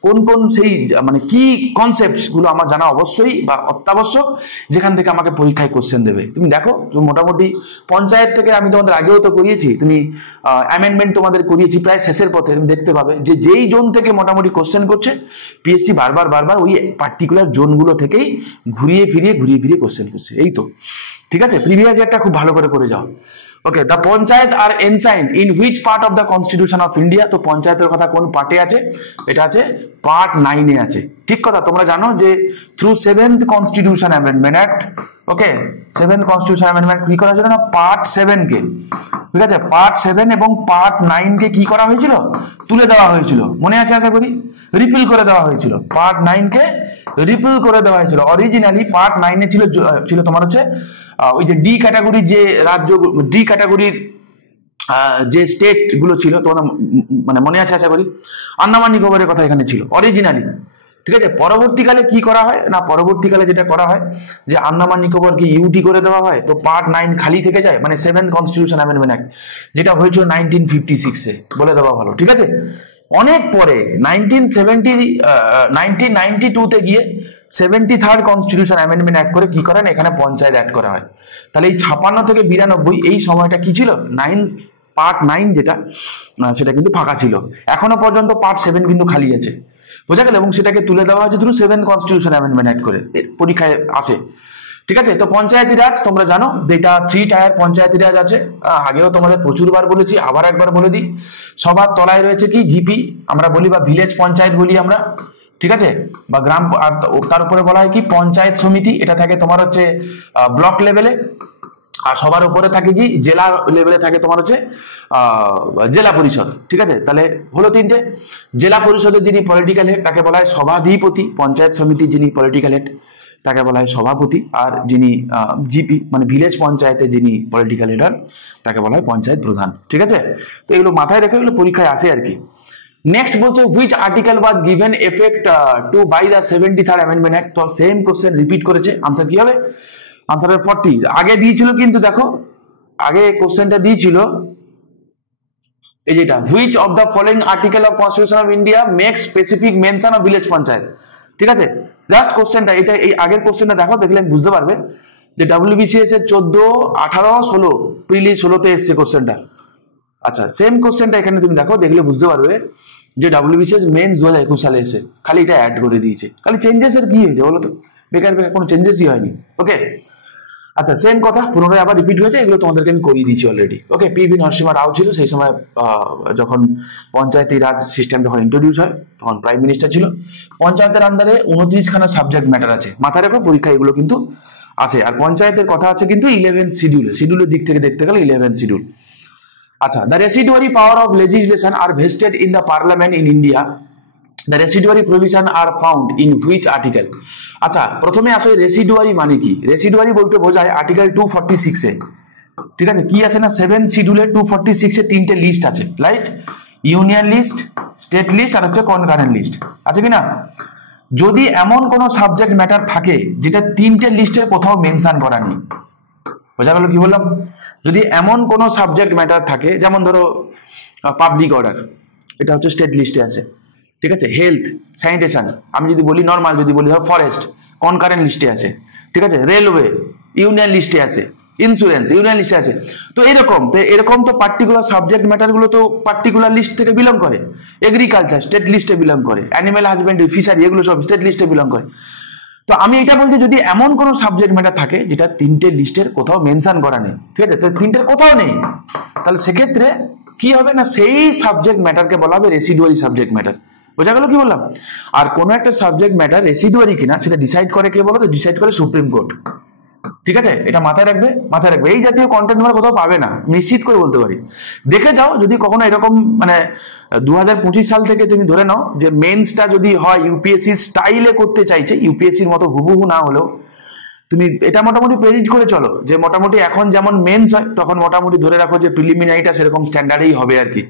কোন কোন সেই মানে কি কনসেপ্টস গুলো আমার জানা অবশ্যই বা অত্যাবশ্যক, যেখান থেকে আমাকে পরীক্ষায় কোশ্চেন দেবে। তুমি দেখো মোটামুটি পঞ্চায়েত থেকে আমি তোমাদের আগেও তো করিয়েছি, তুমি অ্যামেন্ডমেন্ট তোমাদের করিয়েছি প্রায় শেষের পথে, তুমি দেখতে পাবে যে যেই জোন থেকে মোটামুটি কোশ্চেন করছে পিএসসি বারবার ওই পার্টিকুলার জোনগুলো থেকেই ঘুরিয়ে ফিরিয়ে কোশ্চেন করছে। এই তো, ঠিক আছে, প্রিভিয়াস ইয়ারটা খুব ভালো করে যাও। Okay, the panchayat are enshrined in which part of the constitution of India? তো পঞ্চায়েতের কথা কোন পার্টে আছে? এটা আছে পার্ট 9-এ আছে। ঠিক কথা, তোমরা জানো যে থ্রু 7th constitution amendment act, okay 7th constitution amendment কি করা হয়েছিল না, পার্ট 7 কে, ঠিক আছে, পার্ট 7 এবং পার্ট 9 কে কি করা হয়েছিল, তুলে দেওয়া হয়েছিল। মনে আছে আশা করি, রিপিল করে দেওয়া হয়েছিল, পার্ট 9 কে রিপিল করে দেওয়া হয়েছিল। অরিজিনালি পার্ট 9 এ ছিল তোমার হচ্ছে ওই যে ডি ক্যাটাগরির যে রাজ্য, ডি ক্যাটাগরির যে স্টেট গুলো ছিল, তোমরা মানে মনে আছে আশা করি, আন্দামান নিকোবরের কথা এখানে ছিল অরিজিনালি। ঠিক আছে, পরবর্তীকালে কি করা হয় না, পরবর্তীকালে যেটা করা হয় যে আন্দামান নিকোবরকে ইউটি করে দেওয়া হয়, তো পার্ট 9 খালি থেকে যায়, মানে 7th কনস্টিটিউশন অ্যামেন্ডমেন্ট অ্যাক্ট যেটা হয়েছিল 1956-এ, বলে দেওয়া ভালো। ঠিক আছে, অনেক পরে 1992-তে গিয়ে 73rd কনস্টিটিউশন অ্যামেন্ডমেন্ট অ্যাক্ট করে কি করেন, এখানে পঞ্চায়েত অ্যাড করা হয়। তাহলে এই 56 থেকে 92 এই সময়টা কি ছিল, পার্ট 9 যেটা সেটা কিন্তু ফাঁকা ছিল। এখনো পর্যন্ত পার্ট 7 কিন্তু খালি আছে, বোঝা গেল, এবং সেটাকে তুলে দেওয়া হয়েছে through 7th constitution amendment act করে, পরীক্ষায় আসে। ঠিক আছে, তো পঞ্চায়েতি রাজ তোমরা জানো যেটা 3 টায়ার পঞ্চায়েতি রাজ আছে, আগেও তোমাদের প্রচুরবার বলেছি, আবার একবার বলে দিই। সবার তলায় রয়েছে কি জিপি আমরা বলি, বা ভিলেজ পঞ্চায়েত বলি আমরা, ঠিক আছে, বা গ্রাম, তার উপরে বলা হয় কি পঞ্চায়েত সমিতি, এটা থাকে তোমার হচ্ছে ব্লক লেভেলে। আর সবার উপরে থাকে কি জেলা লেভেলে থাকে তোমার হচ্ছে জেলা পরিষদ। ঠিক আছে, তাহলে হলো 3টে। জেলা পরিষদের যিনি পলিটিক্যাল হেড তাকে বলা হয় সভাধিপতি, পঞ্চায়েত সমিতি যিনি পলিটিক্যাল হেড তাকে বলা হয় সভাপতি, আর যিনি জিপি মানে ভিলেজ পঞ্চায়েতে যিনি পলিটিক্যাল হেড হন তাকে বলা হয় পঞ্চায়েত প্রধান। ঠিক আছে, তো এগুলো মাথায় রেখে এগুলো পরীক্ষায় আসে আর কি। নেক্সট বলছে which article was given effect two by the 73rd amendment act. তো সেম কোশ্চেন রিপিট করেছে, আনসার কি হবে, আনসার 40। আগে দিয়েছিল কিন্তু দেখো, আগে কোশ্চেনটা দিয়েছিল এই যেটা, which of the following article of constitution of India make specific mention of village panchayat. ঠিক আছে, জাস্ট কোশ্চেনটা এটা, এই আগের কোশ্চেনটা দেখো, দেখলে বুঝতে পারবে যে WBCS এর 14, 18, 16 প্রিলি 16তে এসছে কোশ্চেনটা। আচ্ছা, সেম কোশ্চেনটা এখানে তুমি দেখো, দেখলে বুঝতে পারবে যে WBCS মেন্স 2021 সালে এসে খালি এটা অ্যাড করে দিয়েছে। খালি চেঞ্জেস এর কি হয়েছে বলো তো, বেকার বেকার কোনো চেঞ্জেসই হয়নি। ওকে, আচ্ছা সেম কথা পুনরায় আবার রিপিট হয়েছে, এগুলো তোমাদেরকে আমি করিয়ে দিয়েছি অলরেডি। ওকে, PV নরসিমহা রাও ছিল সেই সময়, যখন পঞ্চায়েতি রাজ সিস্টেম যখন ইন্ট্রোডিউস হয় তখন প্রাইম মিনিস্টার ছিল। পঞ্চায়েতের আন্ডারে 29খানা সাবজেক্ট ম্যাটার আছে, মাথায় রেখো, পরীক্ষা এগুলো কিন্তু আসে। আর পঞ্চায়েতের কথা আছে কিন্তু 11th শিডিউলে, শিডিউলের দিক থেকে দেখতে গেলে 11th শিডিউল। আচ্ছা, the residuary power of legislation are vested in the parliament in India, the residuary provision are found in which article. আচ্ছা, প্রথমে আসলে রেসিডুয়ারি মানে কি, রেসিডুয়ারি বলতে বোঝায় আর্টিকেল 246-এ। ঠিক আছে, কি আছে না 7th শিডিউলে 246-এ 3টে লিস্ট আছে, right, union list, state list আর হচ্ছে কনকারেন্ট লিস্ট, আছে কিনা। যদি এমন কোনো সাবজেক্ট ম্যাটার থাকে যেটা 3টে লিস্টের কোথাও মেনশন করা নেই, বোঝা গেল কি বললাম, যদি এমন কোনো সাবজেক্ট ম্যাটার থাকে, যেমন ধরো পাবলিক অর্ডার, এটা হচ্ছে স্টেট লিস্টে আছে। ঠিক আছে, হেলথ, স্যানিটেশন, আমি যদি বলি নর্মাল, যদি বলি ধরো ফরেস্ট, কনকারেন্ট লিস্টে আছে। ঠিক আছে, রেলওয়ে ইউনিয়ন লিস্টে আছে, ইন্স্যুরেন্স ইউনিয়ন লিস্টে আছে। তো এরকম তো পার্টিকুলার সাবজেক্ট ম্যাটার গুলো তো পার্টিকুলার লিস্ট থেকে বিলং করে। এগ্রিকালচার স্টেট লিস্টে বিলং করে, অ্যানিমেল হাজবেন্ডারি, ফিশারি, এগুলো সব স্টেট লিস্টে বিলং করে। তো আমি এটা বলছি, যদি এমন কোনো সাবজেক্ট ম্যাটার থাকে যেটা 3টে লিস্টের কোথাও মেনশন করা নেই, ঠিক আছে, তো 3টের কোথাও নেই, তাহলে সেক্ষেত্রে কি হবে না, সেই সাবজেক্ট ম্যাটারকে বলা হবে রেসিডুয়ারি সাবজেক্ট ম্যাটার। বোঝা গেল কি বললাম। আর কোনো একটা সাবজেক্ট ম্যাটার রেসিডুয়ারি কিনা সেটা ডিসাইড করে কে বলো তো, ডিসাইড করে সুপ্রিম কোর্ট। ঠিক আছে, এটা মাথায় রাখবে, মাথায় রাখবে। এই জাতীয় কন্টেন্ট তোমরা কোথাও পাবে না, নিশ্চিত করে বলতে পারি। দেখে যাও, যদি কখনো এরকম মানে 2025 সাল থেকে তুমি ধরে নাও যে মেন্সটা যদি হয় ইউপিএসসি স্টাইলে করতে চাইছে, ইউপিএসসির মতো হুবহু না হলেও তুমি এটা মোটামুটি প্রেডিক্ট করে চলো যে মোটামুটি এখন যেমন মেন্স হয় তখন মোটামুটি ধরে রাখো যে প্রিলিমিনারিটা সেরকম স্ট্যান্ডার্ডেই হবে আর কি।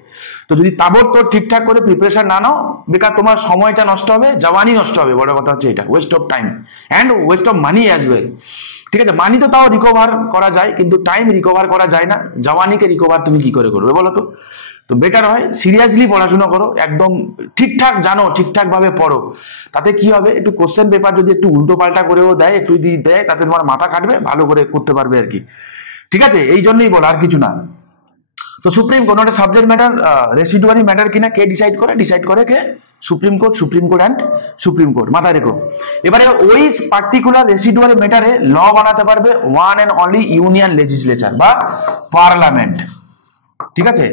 তো যদি তাবড়তোড় ঠিকঠাক করে প্রিপারেশন না নাও, বেকার তোমার সময়টা নষ্ট হবে, জওয়ানি নষ্ট হবে, বড় কথা হচ্ছে এটা, West of time and West of money as well. ঠিক আছে, মানি তো তাও রিকভার করা যায়, কিন্তু টাইম রিকভার করা যায় না। জওয়ানিকে রিকভার তুমি কি করে করবে বলো তো। তো বেটার হয় সিরিয়াসলি পড়াশোনা করো, একদম ঠিকঠাক জানো, ঠিকঠাক ভাবে পড়ো। তাতে কি হবে, একটু কোশ্চেন পেপার যদি একটু উল্টো পাল্টা করেও দেয়, একটু যদি দেয়, তাতে তোমার মাথা কাটবে, ভালো করে করতে পারবে আর কি। ঠিক আছে, এই জন্যই বল, আর কিছু না। তো সুপ্রিম কোনো একটা সাবজেক্ট ম্যাটার রেসিডুয়ারি ম্যাটার কিনা কে ডিসাইড করে, ডিসাইড করে কে supreme court and supreme court, মাথায় রেখো। এবারে ওই পার্টিকুলার রেসিডুয়ারি ম্যাটারে ল বানাতে পারবে one and only union legislature বা পার্লামেন্ট, ঠিক আছে,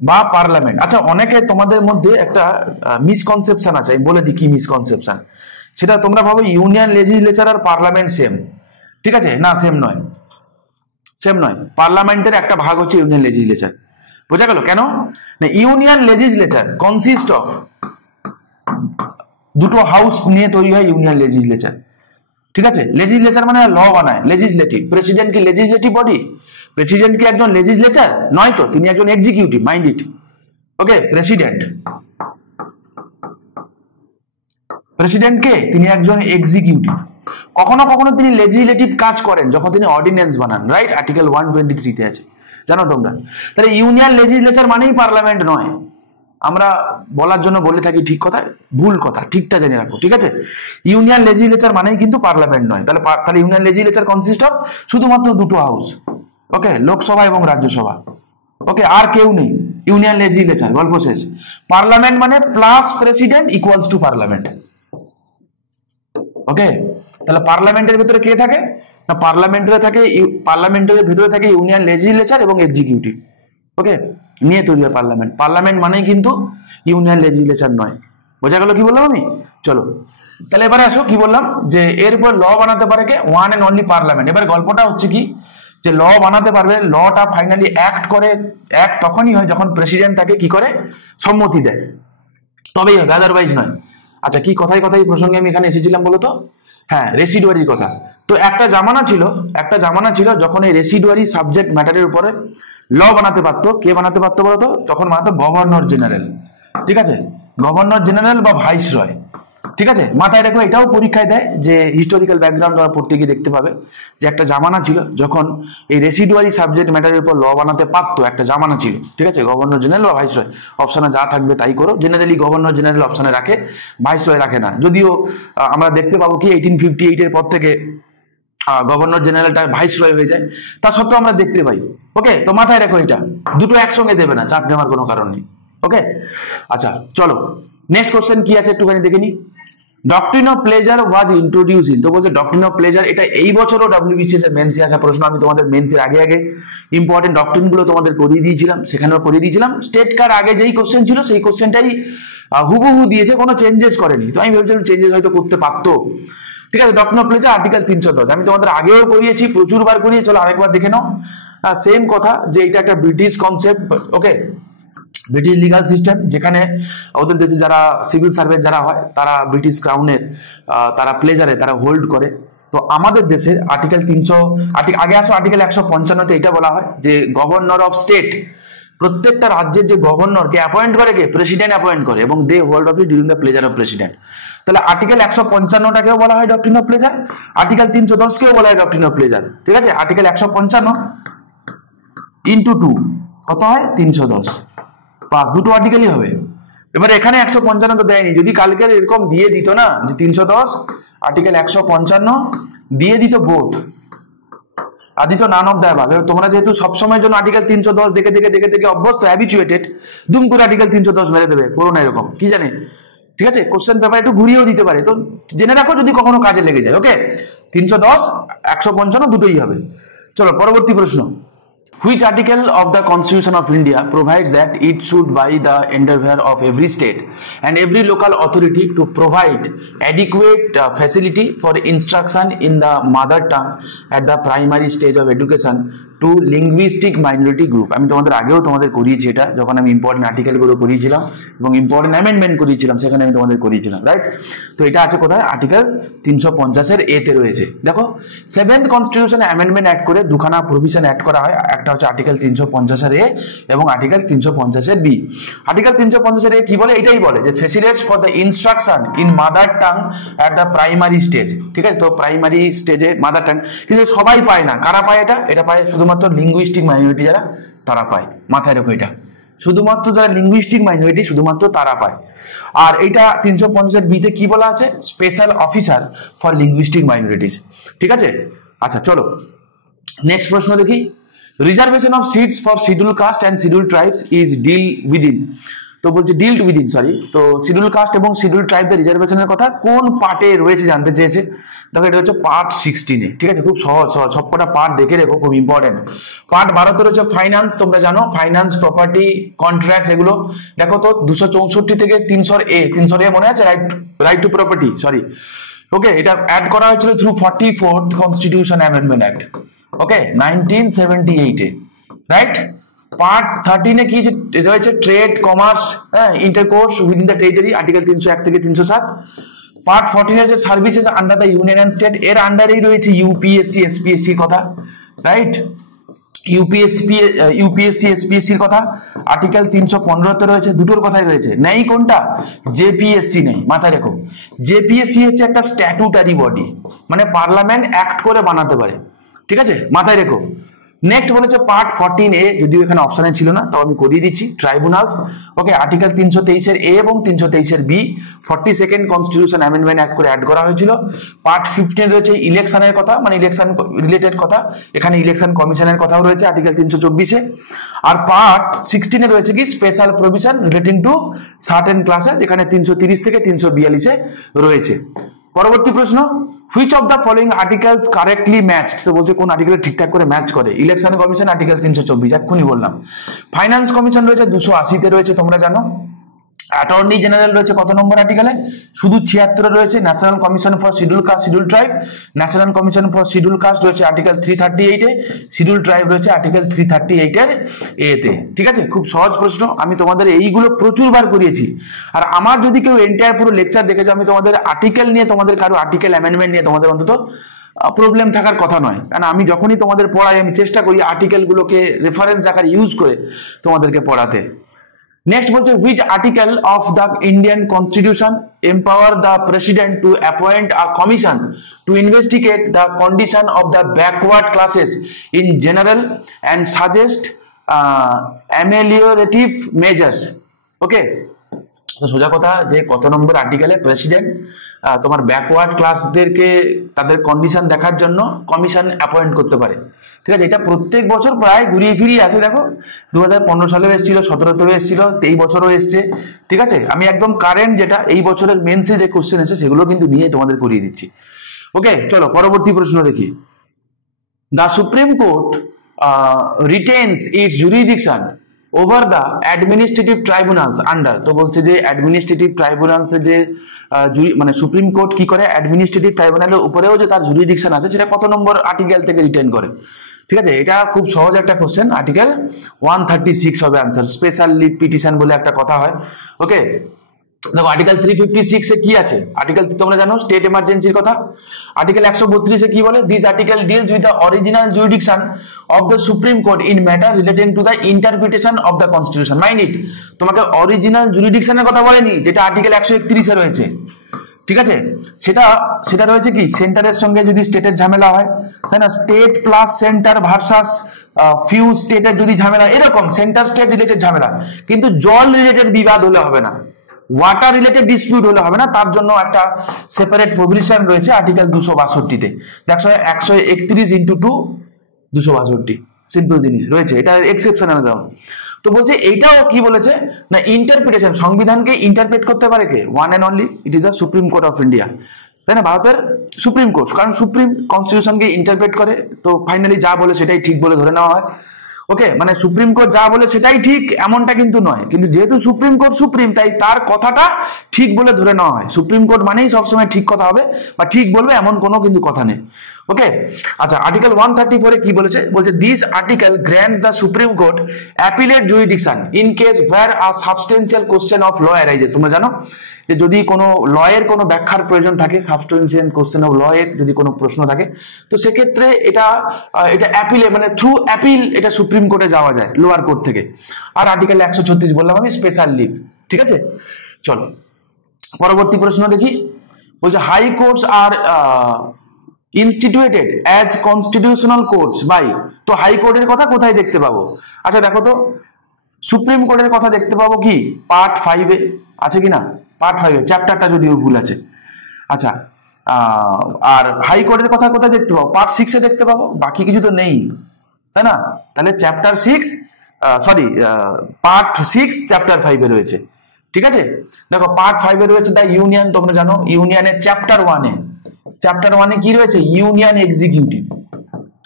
বা পার্লামেন্ট। আচ্ছা, অনেকে তোমাদের মধ্যে একটা মিসকনসেপশন আছে, আমি বলে দিই কি মিসকনসেপশন। সেটা তোমরা ভাবো ইউনিয়ন লেজিসলেচার আর পার্লামেন্ট সেম, ঠিক আছে, না সেম নয়। পার্লামেন্টের একটা ভাগ হচ্ছে ইউনিয়ন লেজিসলেচার, বোঝা গেল? কেন না, ইউনিয়ন লেজিসলেচার কনসিস্ট অফ দুটো হাউস নিয়ে তৈরি হয় ইউনিয়ন লেজিসলেচার, ঠিক আছে। লেজিসলেচার মানে ল বানায়, লেজিসলেটিভ। প্রেসিডেন্ট কি লেজিসলেটিভ বডি? প্রেসিডেন্ট কি একজন লেজিসলেচার? নয় তো, তিনি একজন executive, mind it. Okay, president কে? তিনি একজন এক্সিকিউটিভ। কখনো কখনো তিনি লেজিসলেটিভ কাজ করেন যখন তিনি অর্ডিন্যান্স বানান, রাইট? আর্টিকেল 123 তে আছে, জানো তোমরা। তাহলে ইউনিয়ন লেজিসলেচার মানেই পার্লামেন্ট নয়। আমরা বলার জন্য বলে থাকি ঠিক কথা, ভুল কথা, ঠিকটা জেনে রাখো, ঠিক আছে। ইউনিয়ন লেজিসলেচার মানেই কিন্তু পার্লামেন্ট নয়। তাহলে ইউনিয়ন লেজিসলেচার কনসিস্ট অফ শুধুমাত্র দুটো হাউস, ওকে, লোকসভা এবং রাজ্যসভা, ওকে, আর কেউ নেই। ইউনিয়ন লেজিসলেচার, গল্প শেষ। পার্লামেন্ট মানে plus president equals to parliament, okay. তাহলে পার্লামেন্টের ভিতরে কে থাকে না, পার্লামেন্টের ভিতরে থাকে ইউনিয়ন লেজিসলেচার এবং এক্সিকিউটিভ, ওকে, নিয়ে তৈরি হয় পার্লামেন্ট। পার্লামেন্ট মানেই কিন্তু ইউনিয়ন লেজিসলেচার নয়, বোঝা গেল কি বললাম আমি? চলো তাহলে এবারে আসো, কি বললাম যে এর উপর ল বানাতে পারে কে? One and only parliament. এবার গল্পটা হচ্ছে কি, যে ল বানাতে পারবে, লটা ফাইনালি অ্যাক্ট তখনই হয় যখন প্রেসিডেন্ট তাকে কি করে, সম্মতি দেয়, তবেই হবে, আদারওয়াইজ নয়। আচ্ছা, কি কথায় প্রসঙ্গে আমি এখানে এসেছিলাম বলো তো? হ্যাঁ, রেসিডুয়ারির কথা। তো একটা জামানা ছিল যখন এই রেসিডুয়ারি সাবজেক্ট ম্যাটারের উপরে ল বানাতে পারতো। কে বানাতে পারতো বলতো? তখন বানাতো গভর্নর জেনারেল, ঠিক আছে, গভর্নর জেনারেল বা ভাইসরয়, ঠিক আছে। মাথায় রেখো, এটাও পরীক্ষায় দেয়, যে হিস্টোরিক্যাল ব্যাকগ্রাউন্ড তোমরা পড়তে গিয়ে দেখতে পাবে যে একটা জামানা ছিল যখন এই রেসিডুয়ারি সাবজেক্ট ম্যাটারের উপর ল বানাতে পারতো, একটা জামানা ছিল, ঠিক আছে। গভর্নর জেনারেল বা ভাইসরয়, অপশনে যা থাকবে তাই করো। জেনারেলি গভর্নর জেনারেল অপশনে রাখে, ভাইসরয় রাখে না। যদিও আমরা দেখতে পাবো কি 1858 এর পর থেকে গভর্নর জেনারেলটা ভাইসরয় হয়ে যায়, তা সত্ত্বেও আমরা দেখতে পাই, ওকে। তো মাথায় রেখো, এটা দুটো একসঙ্গে দেবে না, চাপ নেওয়ার কোনো কারণ নেই, ওকে। আচ্ছা চলো, নেক্সট কোশ্চেন কি আছে একটুখানি দেখে নি। Doctrine of pleasure was introduce in, তো বলছে ডক্ট্রিন অফ প্লেজার, এটা এই বছরও WBCS এর মেন্সে আসা প্রশ্ন। আমি তোমাদের মেন্সের আগে ইম্পর্টেন্ট ডক্ট্রিন গুলো তোমাদের করিয়ে দিয়েছিলাম, সেখানেও করিয়ে দিয়েছিলাম। স্টেট কার্ড আগে যেই কোশ্চেন ছিল সেই কোশ্চেনটাই হুবহু দিয়েছে, কোনো চেঞ্জেস করেনি। তো আমি ভেবেছিলাম চেঞ্জেস হয়তো করতে পারতো, ঠিক আছে। ডক্ট্রিন অফ প্লেজার আর্টিকেল 310 আমি তোমাদের আগেও করিয়েছি, প্রচুর বার করিয়ে, চলো আরেকবার দেখে নাও। সেম কথা, যে এটা একটা ব্রিটিশ কনসেপ্ট, ওকে, ব্রিটিশ লিগাল সিস্টেম, যেখানে ওদের দেশে যারা সিভিল সার্ভেন্ট যারা হয় তারা ব্রিটিশ ক্রাউনের তারা প্লেজারে তারা হোল্ড করে। তো আমাদের দেশের আর্টিকেল 300 আগে আসো, আর্টিকেল 155-তে এটা বলা হয় যে গভর্নর অফ স্টেট, প্রত্যেকটা রাজ্যের যে গভর্নরকে অ্যাপয়েন্ট করে কে? প্রেসিডেন্ট অ্যাপয়েন্ট করে, এবং দে hold of it during the pleasure of president. তাহলে আর্টিকেল 155টাকেও বলা হয় ডক্ট্রিন অফ প্লেজার, আর্টিকেল 310কেও বলা হয় ডক্ট্রিন অফ প্লেজার, ঠিক আছে। আর্টিকেল 155 ইন্টু 2 কত হয়? 310, পাঁচ, দুটো আর্টিকেলই হবে। এবার এখানে 155 তো দেয়নি, যদি কালকের এরকম দিয়ে দিত না যে 310 আর্টিকেল 155 দিয়ে দিত বোথ, আর দিত নান অফ দ্য অ্যাবাভ। তোমরা যেহেতু সবসময়ের জন্য আর্টিকেল 310 দেখে অভ্যস্ত, হ্যাবিচুয়েটেড, দুম করে আর্টিকেল 310 মেরে দেবে, করো না এরকম, কি জানে, ঠিক আছে। কোশ্চেন পেপার একটু ঘুরিয়েও দিতে পারে, তো জেনে রাখো যদি কখনো কাজে লেগে যায়, ওকে। 310 155 দুটোই হবে। চলো পরবর্তী প্রশ্ন। Which article of the Constitution of India provides that it should by the endeavor of every state and every local authority to provide adequate facility for instruction in the mother tongue at the primary stage of education to linguistic minority group? আমি তোমাদের আগেও তোমাদের করিয়েছি এটা, যখন আমি important article গুলো করিয়েছিলাম এবং ইম্পর্টেন্ট অ্যামেন্ডমেন্ট করিয়েছিলাম, সেখানে আমি তোমাদের করিয়েছিলাম, রাইট। তো এটা আছে কোথায়? আর্টিকেল 350-এর এতে রয়েছে। দেখো, 7th কনস্টিটিউশন অ্যামেন্ডমেন্ট অ্যাড করে দুখানা প্রভিশন অ্যাড করা হয়, একটা হচ্ছে আর্টিকেল 350-এর এ এবং আর্টিকেল 350-এর বি। আর্টিকেল 350-এর এ কি বলে? এটাই বলে যে facilitates for the instruction in mother tongue at the primary stage, ঠিক আছে। তো প্রাইমারি স্টেজে মাদার টাং, কিন্তু সবাই পায় না। কারা পায় এটা? এটা পায় শুধুমাত্র লিঙ্গুইস্টিক মাইনরিটি যারা, তারা পায়। মাথায় রেখো, এটা শুধুমাত্র যারা লিঙ্গুইস্টিক মাইনরিটি শুধুমাত্র তারা পায়। আর এটা 350-এর বিতে কি বলা আছে? Special officer for linguistic minorities, ঠিক আছে। আচ্ছা চলো নেক্সট প্রশ্ন দেখি। Reservation of seats for schedule caste and schedule tribes is deal within. তো বলছে ডিল্ড উইদিন, সরি, তো শিডিউল কাস্ট এবং শিডিউল ট্রাইবদের রিজার্ভেশনের কথা কোন পার্টে রয়েছে জানতে চেয়েছে। দেখো এটা হচ্ছে পার্ট 16-এ, ঠিক আছে, খুব সহজ সহজ, সবকটা পার্ট দেখে রেখো, খুব ইম্পর্টেন্ট। পার্ট 12-তে রয়েছে ফাইন্যান্স, তোমরা জানো ফাইন্যান্স, প্রপার্টি, কন্ট্রাক্টস, এগুলো দেখো তো 264 থেকে 300 মনে আছে, right to property, sorry, okay, এটা অ্যাড করা হয়েছিল through 44th constitution amendment act, okay, 1978-এ, রাইট। পার্ট 13-এ কি রয়েছে, trade, commerce, intercourse within the territory, article 301 থেকে 307। পার্ট 14-এ যে services under the union and state, এর আন্ডারেই রয়েছে ইউপিএসসি, এসপিএসসির কথা, রাইট, ইউপিএসসি এসপিএসসির কথা। আর্টিকেল 315-তে রয়েছে, দুটোর কথাই রয়েছে, নেই কোনটা, জেপিএসসি নেই, মাথায় রেখো। জেপিএসসি হচ্ছে একটা স্ট্যাটুটারি বডি, মানে পার্লামেন্ট অ্যাক্ট করে বানাতে পারে, ঠিক আছে, মাথায় রেখো। নেক্সট বলেছে পার্ট 14-এ, যদিও এখানে অপশনে ছিল না, তাও আমি করিয়ে দিচ্ছি, ট্রাইব্যুনালস, ওকে, আর্টিকেল 323-এর এ এবং 323-এর B, 42nd constitution amendment act করে অ্যাড করা হয়েছিল। পার্ট 15 রয়েছে ইলেকশনের কথা, মানে ইলেকশন রিলেটেড কথা, এখানে ইলেকশন কমিশনের কথাও রয়েছে আর্টিকেল 324-এ। আর পার্ট 16-এ রয়েছে কি special provision relating to certain classes, এখানে 330 থেকে 342-এ রয়েছে। পরবর্তী প্রশ্ন, which of the following articles correctly matched, তো বলছে কোন আর্টিকেল ঠিকঠাক করে ম্যাচ করে। ইলেকশন কমিশন আর্টিকেল 324, এক্ষুনি বললাম। ফাইন্যান্স কমিশন রয়েছে 280-তে রয়েছে, তোমরা জানো। অ্যাটর্নি জেনারেল রয়েছে কত নম্বর আর্টিকেলে, শুধু 76-এ রয়েছে। National commission for schedule caste, schedule tribe, national commission for schedule caste রয়েছে আর্টিকেল 338-এ, শিডিউল ট্রাইব রয়েছে আর্টিকেল 338-এর এতে, ঠিক আছে, খুব সহজ প্রশ্ন, আমি তোমাদের এইগুলো প্রচুর বার করিয়েছি। আর আমার যদি কেউ এন্টায়ার পুরো লেকচার দেখে আমি তোমাদের আর্টিকেল নিয়ে, তোমাদের কারো আর্টিকেল অ্যামেন্ডমেন্ট নিয়ে তোমাদের অন্তত প্রবলেম থাকার কথা নয়, কারণ আমি যখনই তোমাদের পড়াই আমি চেষ্টা করি আর্টিকেলগুলোকে রেফারেন্স আকারে ইউজ করে তোমাদেরকে পড়াতে। নেক্সট বলছে which article of the Indian constitution empower the president to appoint a commission to investigate the condition of the backward classes in general and suggest ameliorative measures, okay. তো সোজা কথা যে কত নম্বর আর্টিকেলে প্রেসিডেন্ট তোমার ব্যাকওয়ার্ড ক্লাসদেরকে তাদের condition দেখার জন্য commission appoint করতে পারে, ঠিক আছে। এটা প্রত্যেক বছর প্রায় ঘুরিয়ে ফিরিয়ে আসে, দেখো 2015 সালেও এসেছিল, 17-তেও এসেছিল, এই বছরও এসছে, ঠিক আছে। আমি একদম কারেন্ট যেটা এই বছরের মেন্সে যে কোশ্চেন এসেছে সেগুলো কিন্তু নিয়ে তোমাদের করিয়ে দিচ্ছি, ওকে। চলো পরবর্তী প্রশ্ন দেখি। The supreme court রিটেন্স it's jurisdiction over the administrative tribunals under, তো বলছে যে অ্যাডমিনিস্ট্রেটিভ ট্রাইব্যুনালসে যে মানে সুপ্রিম কোর্ট কি করে অ্যাডমিনিস্ট্রেটিভ ট্রাইব্যুনালের উপরেও যে তার জুরিডিকশন আছে সেটা কত নম্বর আর্টিকেল থেকে রিটেন করে, ঠিক আছে। এটা খুব সহজ একটা কোশ্চেন, আর্টিকেল 136 হবে আনসার। স্পেশাল লিভ পিটিশন বলে একটা কথা হয়, ওকে। দেখো আর্টিকেল 356-এ কি আছে, আর্টিকেল তোমরা জানো স্টেট এমার্জেন্সির কথা। আর্টিকেল 132-এ কি বলে, this article deals with the original jurisdiction of the supreme court in matter related to the interpretation of the constitution. Mind it, তোমাকে অরিজিনাল জুরিডিকশনের কথা বলেনি, যেটা আর্টিকেল 131-এ রয়েছে, ঠিক আছে। সেটা রয়েছে কি সেন্টারের সঙ্গে যদি স্টেটের ঝামেলা হয়, তাই না, state plus centre versus few স্টেটের যদি ঝামেলা, এরকম সেন্টার স্টেট রিলেটেড ঝামেলা, কিন্তু জল রিলেটেড বিবাদ হলে হবে না, ওয়াটার রিলেটেড ডিসপিউট হলে হবে না, তার জন্য একটা সেপারেট প্রভিশন রয়েছে আর্টিকেল 262-তে। 131 × 2 262, সিম্পল জিনিস রয়েছে, এটা এক্সেপশনাল গ্রাউন্ড। তো বলছে এইটাও কি বলেছে না, ইন্টারপ্রিটেশন, সংবিধানকে ইন্টারপ্রেট করতে পারে কে, one and only, it is the supreme court of India, তাই না, ভারতের সুপ্রিম কোর্ট, কারণ সুপ্রিম কনস্টিটিউশনকে ইন্টারপ্রেট করে, তো ফাইনালি যা বলে সেটাই ঠিক বলে ধরে নেওয়া হয়, ওকে। মানে সুপ্রিম কোর্ট যা বলে সেটাই ঠিক এমনটা কিন্তু নয়, কিন্তু যেহেতু সুপ্রিম কোর্ট সুপ্রিম, তাই তার কথাটা ঠিক বলে ধরে নেওয়া হয়। সুপ্রিম কোর্ট মানেই সবসময় ঠিক কথা হবে বা ঠিক বলবে এমন কোনো কিন্তু কথা নেই, ওকে। আচ্ছা, আর্টিকেল 134-এ কি বলেছে, বলছে this article grants the supreme court appellate jurisdiction in case wire a substantial question of law arises. তোমরা জানো যে যদি কোনো লয়ের কোনো ব্যাখ্যার প্রয়োজন থাকে, সাবস্টেন্সিয়াল কোশ্চেন অফ ল এর যদি কোনো প্রশ্ন থাকে, তো সেক্ষেত্রে এটা অ্যাপিলে মানে থ্রু অ্যাপিল এটা সুপ্রিম কোর্টে যাওয়া যায় লোয়ার কোর্ট থেকে। আর আর্টিকেল 136 বললাম আমি, স্পেশাল লিভ, ঠিক আছে। চলো পরবর্তী প্রশ্ন দেখি। বলছে high courts R instituted as constitutional courts by, তো হাই কোর্টের কথা কোথায় দেখতে পাবো? আচ্ছা দেখো তো, সুপ্রিম কোর্টের কথা দেখতে পাবো কি পার্ট 5-এ আছে কিনা, পার্ট 5-এ, চ্যাপ্টারটা যদিও ভুল আছে। আচ্ছা, আর হাইকোর্টের কথা কোথায় দেখতে পাবো, পার্ট 6-এ দেখতে পাবো, বাকি কিছু তো নেই, তাই না। তাহলে চ্যাপ্টার 6 সরি পার্ট 6 চ্যাপ্টার 5-এ রয়েছে। ঠিক আছে, দেখো পার্ট 5 এ রয়েছে দ্য ইউনিয়ন, তোমরা জানো ইউনিয়নের চ্যাপ্টার 1 এ কি রয়েছে, ইউনিয়ন এক্সিকিউটিভ,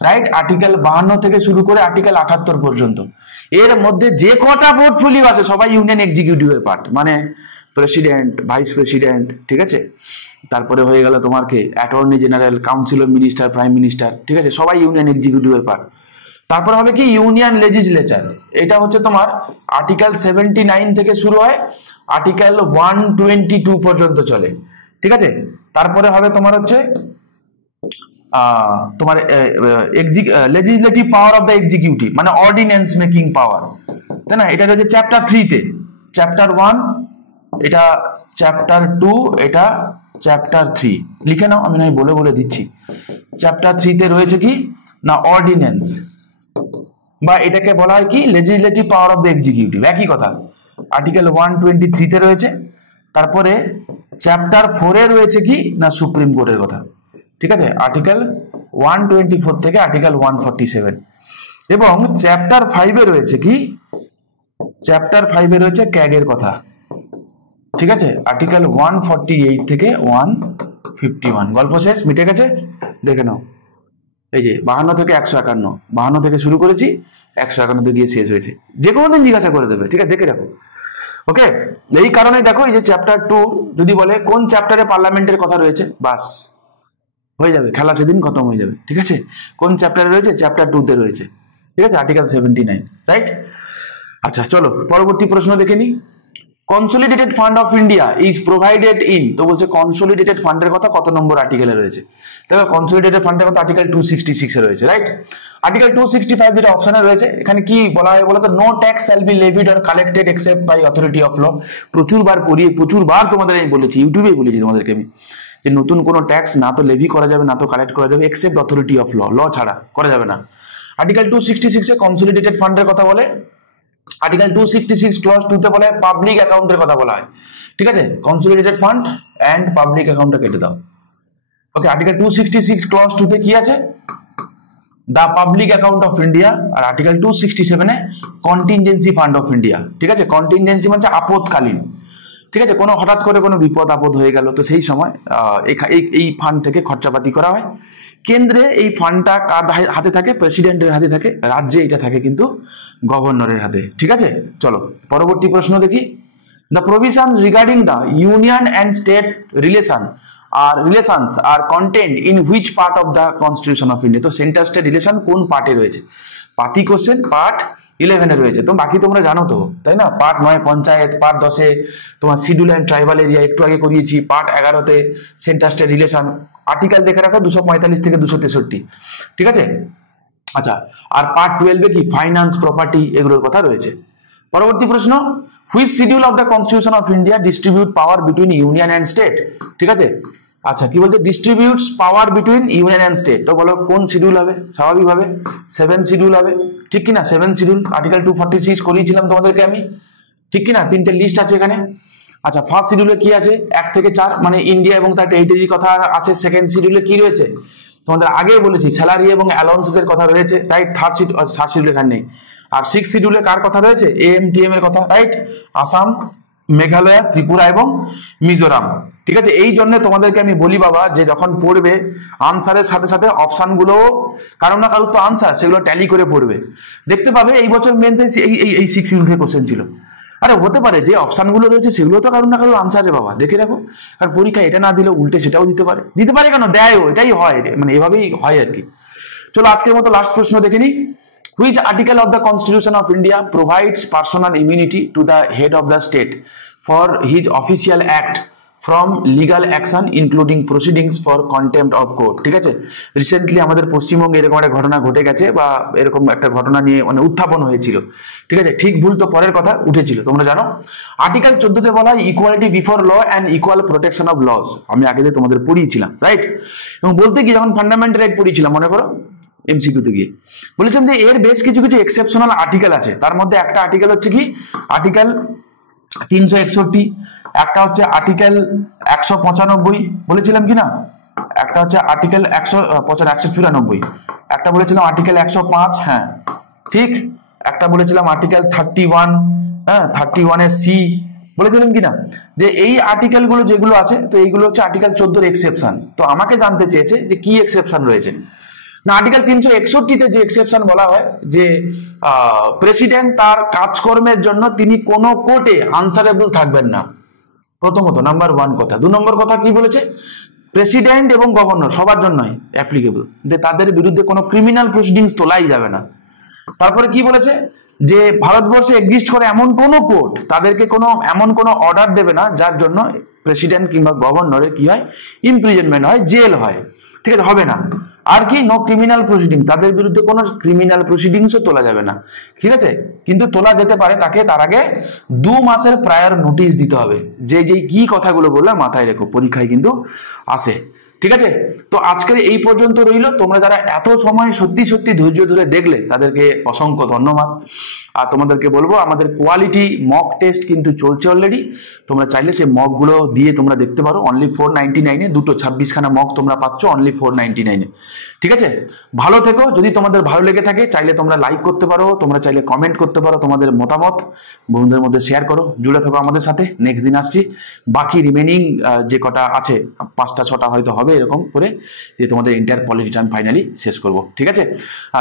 রাইট, আর্টিকেল 52 থেকে শুরু করে আর্টিকেল 78 পর্যন্ত। এর মধ্যে যে কটা পোর্টফোলিও আছে সবাই ইউনিয়ন এক্সিকিউটিভের পার্ট, মানে প্রেসিডেন্ট, ভাইস প্রেসিডেন্ট, ঠিক আছে, তারপরে হয়ে গেল তোমার কে attorney general, council of minister, prime minister, ঠিক আছে, সবাই ইউনিয়ন এক্সিকিউটিভের পার্ট। তারপর হবে কি ইউনিয়ন লেজিসলেচার, এটা হচ্ছে তোমার আর্টিকেল 79 থেকে শুরু হয় আর্টিকেল 122 পর্যন্ত চলে, ঠিক আছে। তারপরে হবে তোমার হচ্ছে তোমার legislative power of the executive, মানে অর্ডিন্যান্স মেকিং পাওয়ার, তাই না, এটা রয়েছে চ্যাপ্টার 3 তে, চ্যাপ্টার 1 এটা, চ্যাপ্টার 2 এটা, চ্যাপ্টার 3 লিখে নাও, আমি নয় বলে বলে দিচ্ছি। চ্যাপ্টার 3 তে রয়েছে কি না অর্ডিন্যান্স, বা এটাকে বলা হয় কি legislative power of the executive, একই কথা, আর্টিকেল 123 তে রয়েছে। তারপরে চ্যাপ্টার 4 এ রয়েছে কি না সুপ্রিম কোর্টের কথা, ঠিক আছে, আর্টিকেল 124 থেকে আর্টিকেল 147। এবং চ্যাপ্টার 5 এ রয়েছে কি, চ্যাপ্টার 5 এ রয়েছে ক্যাগের কথা, ঠিক আছে, আর্টিকেল 148 থেকে 151। গল্প শেষ, মিটে গেছে, দেখে নাও। এই যে 52 থেকে 151, 52 থেকে শুরু করেছি, 151 গিয়ে শেষ হয়েছে, যে কোনো দিন জিজ্ঞাসা করে দেবে, ঠিক আছে, দেখে রাখো। ওকে, এই কারণে দেখো এই যে চ্যাপ্টার 2 যদি বলে কোন চ্যাপ্টারে পার্লামেন্টের কথা রয়েছে, বাস হয়ে যাবে, খেলা সেদিন খতম হয়ে যাবে, ঠিক আছে। কোন চ্যাপ্টারে রয়েছে, চ্যাপ্টার 2 তে রয়েছে, ঠিক আছে, আর্টিকেল 79, রাইট। আচ্ছা চলো পরবর্তী প্রশ্ন দেখে নি। Consolidated fund of India is provided in, তো বলছে কনসলিডেটেড ফান্ডের কথা কত নম্বর আর্টিকেলে রয়েছে, দেখো কনসলিডেটেড ফান্ডের কথা আর্টিকেল 266 এ রয়েছে, রাইট। আর্টিকেল 265 যেটা অপশনে রয়েছে, এখানে কি বলা হয় বলো তো, no tax shall be levied or collected except by authority of law. প্রচুরবার তোমাদের আমি বলেছি, ইউটিউবে বলেছি তোমাদেরকে আমি, যে নতুন কোনো ট্যাক্স না তো লেভি করা যাবে না তো কালেক্ট করা যাবে এক্সেপ্ট অথরিটি অফ ল, ল ছাড়া করা যাবে না। আর্টিকেল 266 এ কনসলিডেটেড ফান্ডের কথা বলে, আর্টিকেল 266 ক্লজ 2 তে বলে পাবলিক অ্যাকাউন্টের কথা বলা হয়, ঠিক আছে, কনসলিডেটেড ফান্ড এন্ড পাবলিক অ্যাকাউন্টটা কেটে দাও। ওকে, আর্টিকেল 266 ক্লজ 2 তে কি আছে, the public account of India, R article 267 A contingency fund of India, ঠিক আছে, কন্টিনজেন্সি মানে আপদকালীন, ঠিক আছে, কোনো হঠাৎ করে কোনো বিপদ আপদ হয়ে গেল, তো সেই সময় এই ফান্ড থেকে খরচাপাতি করা হয়। কেন্দ্রে এই ফান্ডটা কার হাতে থাকে, প্রেসিডেন্টের হাতে থাকে, রাজ্যে এটা থাকে কিন্তু গভর্নরের হাতে, ঠিক আছে। চলো পরবর্তী প্রশ্ন দেখি। The provisions regarding the union and state relations R contained in which part of the constitution of India, তো সেন্টার স্টেট রিলেশন কোন পার্টে রয়েছে, পাতি কোশ্চেন পার্ট 11 এ রয়েছে, তো বাকি তোমরা জানো তো, তাই না, পার্ট 9 পঞ্চায়েত, পার্ট 10 এ তোমার শিডিউল অ্যান্ড ট্রাইবাল এরিয়া একটু আগে করিয়েছি, পার্ট 11 তে সেন্টার স্টেট রিলেশন, আর্টিকেল দেখে রাখো 245 থেকে 263, ঠিক আছে। আচ্ছা, আর পার্ট 12 এ কি ফাইন্যান্স, প্রপার্টি, এগুলোর কথা রয়েছে। পরবর্তী প্রশ্ন, which schedule of the constitution of India distribute power between union and state, ঠিক আছে। আচ্ছা কি বলছে, ডিস্ট্রিবিউটস পাওয়ার বিটুইন ইউনিয়ন অ্যান্ড স্টেট, তো বলো কোন শিডিউল হবে, স্বাভাবিকভাবে 7 শিডিউল হবে, ঠিক কিনা, 7 শিডিউল, আর্টিকেল 246 করিয়েছিলাম তোমাদেরকে আমি, ঠিক কিনা, 3টে লিস্ট আছে এখানে। আচ্ছা ফার্স্ট শিডিউলে কি আছে, 1 থেকে 4 মানে ইন্ডিয়া এবং তার টেরিটরির কথা আছে। সেকেন্ড শিডিউলে কি রয়েছে, তোমাদের আগে বলেছি স্যালারি এবং অ্যালাউন্সেস এর কথা রয়েছে, রাইট। থার্ড শিডিউল এখানে নেই। আর 6 শিডিউলে কার কথা রয়েছে, এএমটিএম এর কথা, রাইট, আসাম, মেঘালয়, ত্রিপুরা এবং মিজোরাম, ঠিক আছে। এই জন্য তোমাদেরকে আমি বলি বাবা, যে যখন পড়বে আনসারের সাথে সাথে অপশন গুলো কারণ না কারোর তো আনসার, সেগুলো ট্যালি করে পড়বে, দেখতে পাবে এই বছর মেন্সে এই 6 শিডিউল থেকে কোশ্চেন ছিল। আরে হতে পারে যে অপশন গুলো রয়েছে সেগুলো তো কারণ না কারোর আনসার রে বাবা, দেখে রাখো। আর পরীক্ষা এটা না দিলে উল্টে সেটাও দিতে পারে কেন, দেয়ও, এটাই হয়, মানে এভাবেই হয় আর কি। চলো আজকের মতো লাস্ট প্রশ্ন দেখে নিই। Which article of the Constitution of India provides personal immunity to the head of the state for his official act from legal action including proceedings for contempt of court, ঠিক আছে। রিসেন্টলি আমাদের পশ্চিমবঙ্গে এরকম একটা ঘটনা ঘটে গেছে, বা এরকম একটা ঘটনা নিয়ে মানে উত্থাপন হয়েছিল, ঠিক আছে, ঠিক ভুল তো পরের কথা উঠেছিল, তোমরা জানো। আর্টিকেল 14 তে বলা হয় equality before law and equal protection of loss, আমি আগে যে তোমাদের পড়িয়েছিলাম, রাইট। এবং বলতে কি যখন ফান্ডামেন্টাল রাইট পড়িয়েছিলাম মনে করো এমসিকিউতে গিয়ে, বলেছিলাম যে এর বেশ কিছু এক্সেপশনাল আর্টিকেল আছে, তার মধ্যে একটা আর্টিকেল হচ্ছে কি আর্টিকেল 361, একটা হচ্ছে আর্টিকেল 195 বলেছিলাম কি না, একটা হচ্ছে আর্টিকেল 194, একটা বলেছিলাম আর্টিকেল 105, হ্যাঁ ঠিক, একটা বলেছিলাম আর্টিকেল 31, হ্যাঁ 31 এর সি, বলেছিলেন কিনা যে এই আর্টিকেল গুলো যেগুলো আছে, তো এইগুলো হচ্ছে আর্টিকেল 14 এক্সেপশন। তো আমাকে জানতে চেয়েছে যে কি এক্সেপশন রয়েছে না। আর্টিকেল 361-তে যে এক্সেপশন বলা হয় যে প্রেসিডেন্ট তার কাজকর্মের জন্য তিনি কোনো কোর্টে আনসারেবল থাকবেন না, প্রথমত নাম্বার 1 কথা। 2 নম্বর কথা কি বলেছে, প্রেসিডেন্ট এবং গভর্নর সবার জন্যই অ্যাপ্লিকেবল, যে তাদের বিরুদ্ধে কোনো ক্রিমিনাল প্রসিডিংস তোলাই যাবে না। তারপরে কি বলেছে যে ভারতবর্ষে এক্সিস্ট করে এমন কোনো কোর্ট তাদেরকে এমন কোনো অর্ডার দেবে না যার জন্য প্রেসিডেন্ট কিংবা গভর্নরের কি হয়, ইমপ্রিজনমেন্ট হয়, জেল হয়, ঠিক আছে, হবে না। আর কি, নো ক্রিমিনাল প্রসিডিং, তাদের বিরুদ্ধে কোনো ক্রিমিনাল প্রসিডিংসও তোলা যাবে না, ঠিক আছে। কিন্তু তোলা যেতে পারে তাকে তার আগে 2 মাসের প্রায়র নোটিশ দিতে হবে। যে কি কথাগুলো বললাম মাথায় রেখো, পরীক্ষায় কিন্তু আসে, ঠিক আছে। তো আজকের এই পর্যন্ত রইল। তোমরা যারা এত সময় সত্যি সত্যি ধৈর্য ধরে দেখলে তাদেরকে অসংখ্য ধন্যবাদ। আর তোমাদেরকে বলবো আমাদের কোয়ালিটি মক টেস্ট কিন্তু চলছে অলরেডি। তোমরা চাইলে সেই মকগুলো দিয়ে তোমরা দেখতে পারো। অনলি 499-এ দুটো 26খানা মক তোমরা পাচ্ছ অনলি 499-এ, ঠিক আছে। ভালো থেকো। যদি তোমাদের ভালো লেগে থাকে চাইলে তোমরা লাইক করতে পারো, তোমরা চাইলে কমেন্ট করতে পারো, তোমাদের মতামত বন্ধুদের মধ্যে শেয়ার করো। জুড়ে থাকো আমাদের সাথে। নেক্সট দিন আসছি, বাকি রিমেনিং যে কটা আছে 5টা 6টা হয়তো হবে এরকম করে, যে তোমাদের ইন্টার পলিটি টার্ম ফাইনালি শেষ করব, ঠিক আছে।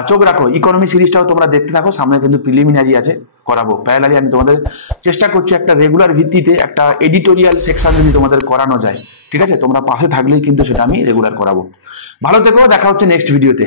চোখ রাখো, ইকোনমি সিরিজটাও তোমরা দেখতে থাকো, সামনে কিন্তু প্রিলিমিনারি আছে, করাবো প্যারালালি। আমি তোমাদের চেষ্টা করছি একটা রেগুলার ভিত্তিতে একটা এডিটোরিয়াল সেকশন যদি তোমাদের করানো যায়, ঠিক আছে। তোমরা পাশে থাকলেই কিন্তু সেটা আমি রেগুলার করাবো। ভালো থেকো, দেখা হচ্ছে নেক্সট ভিডিওতে।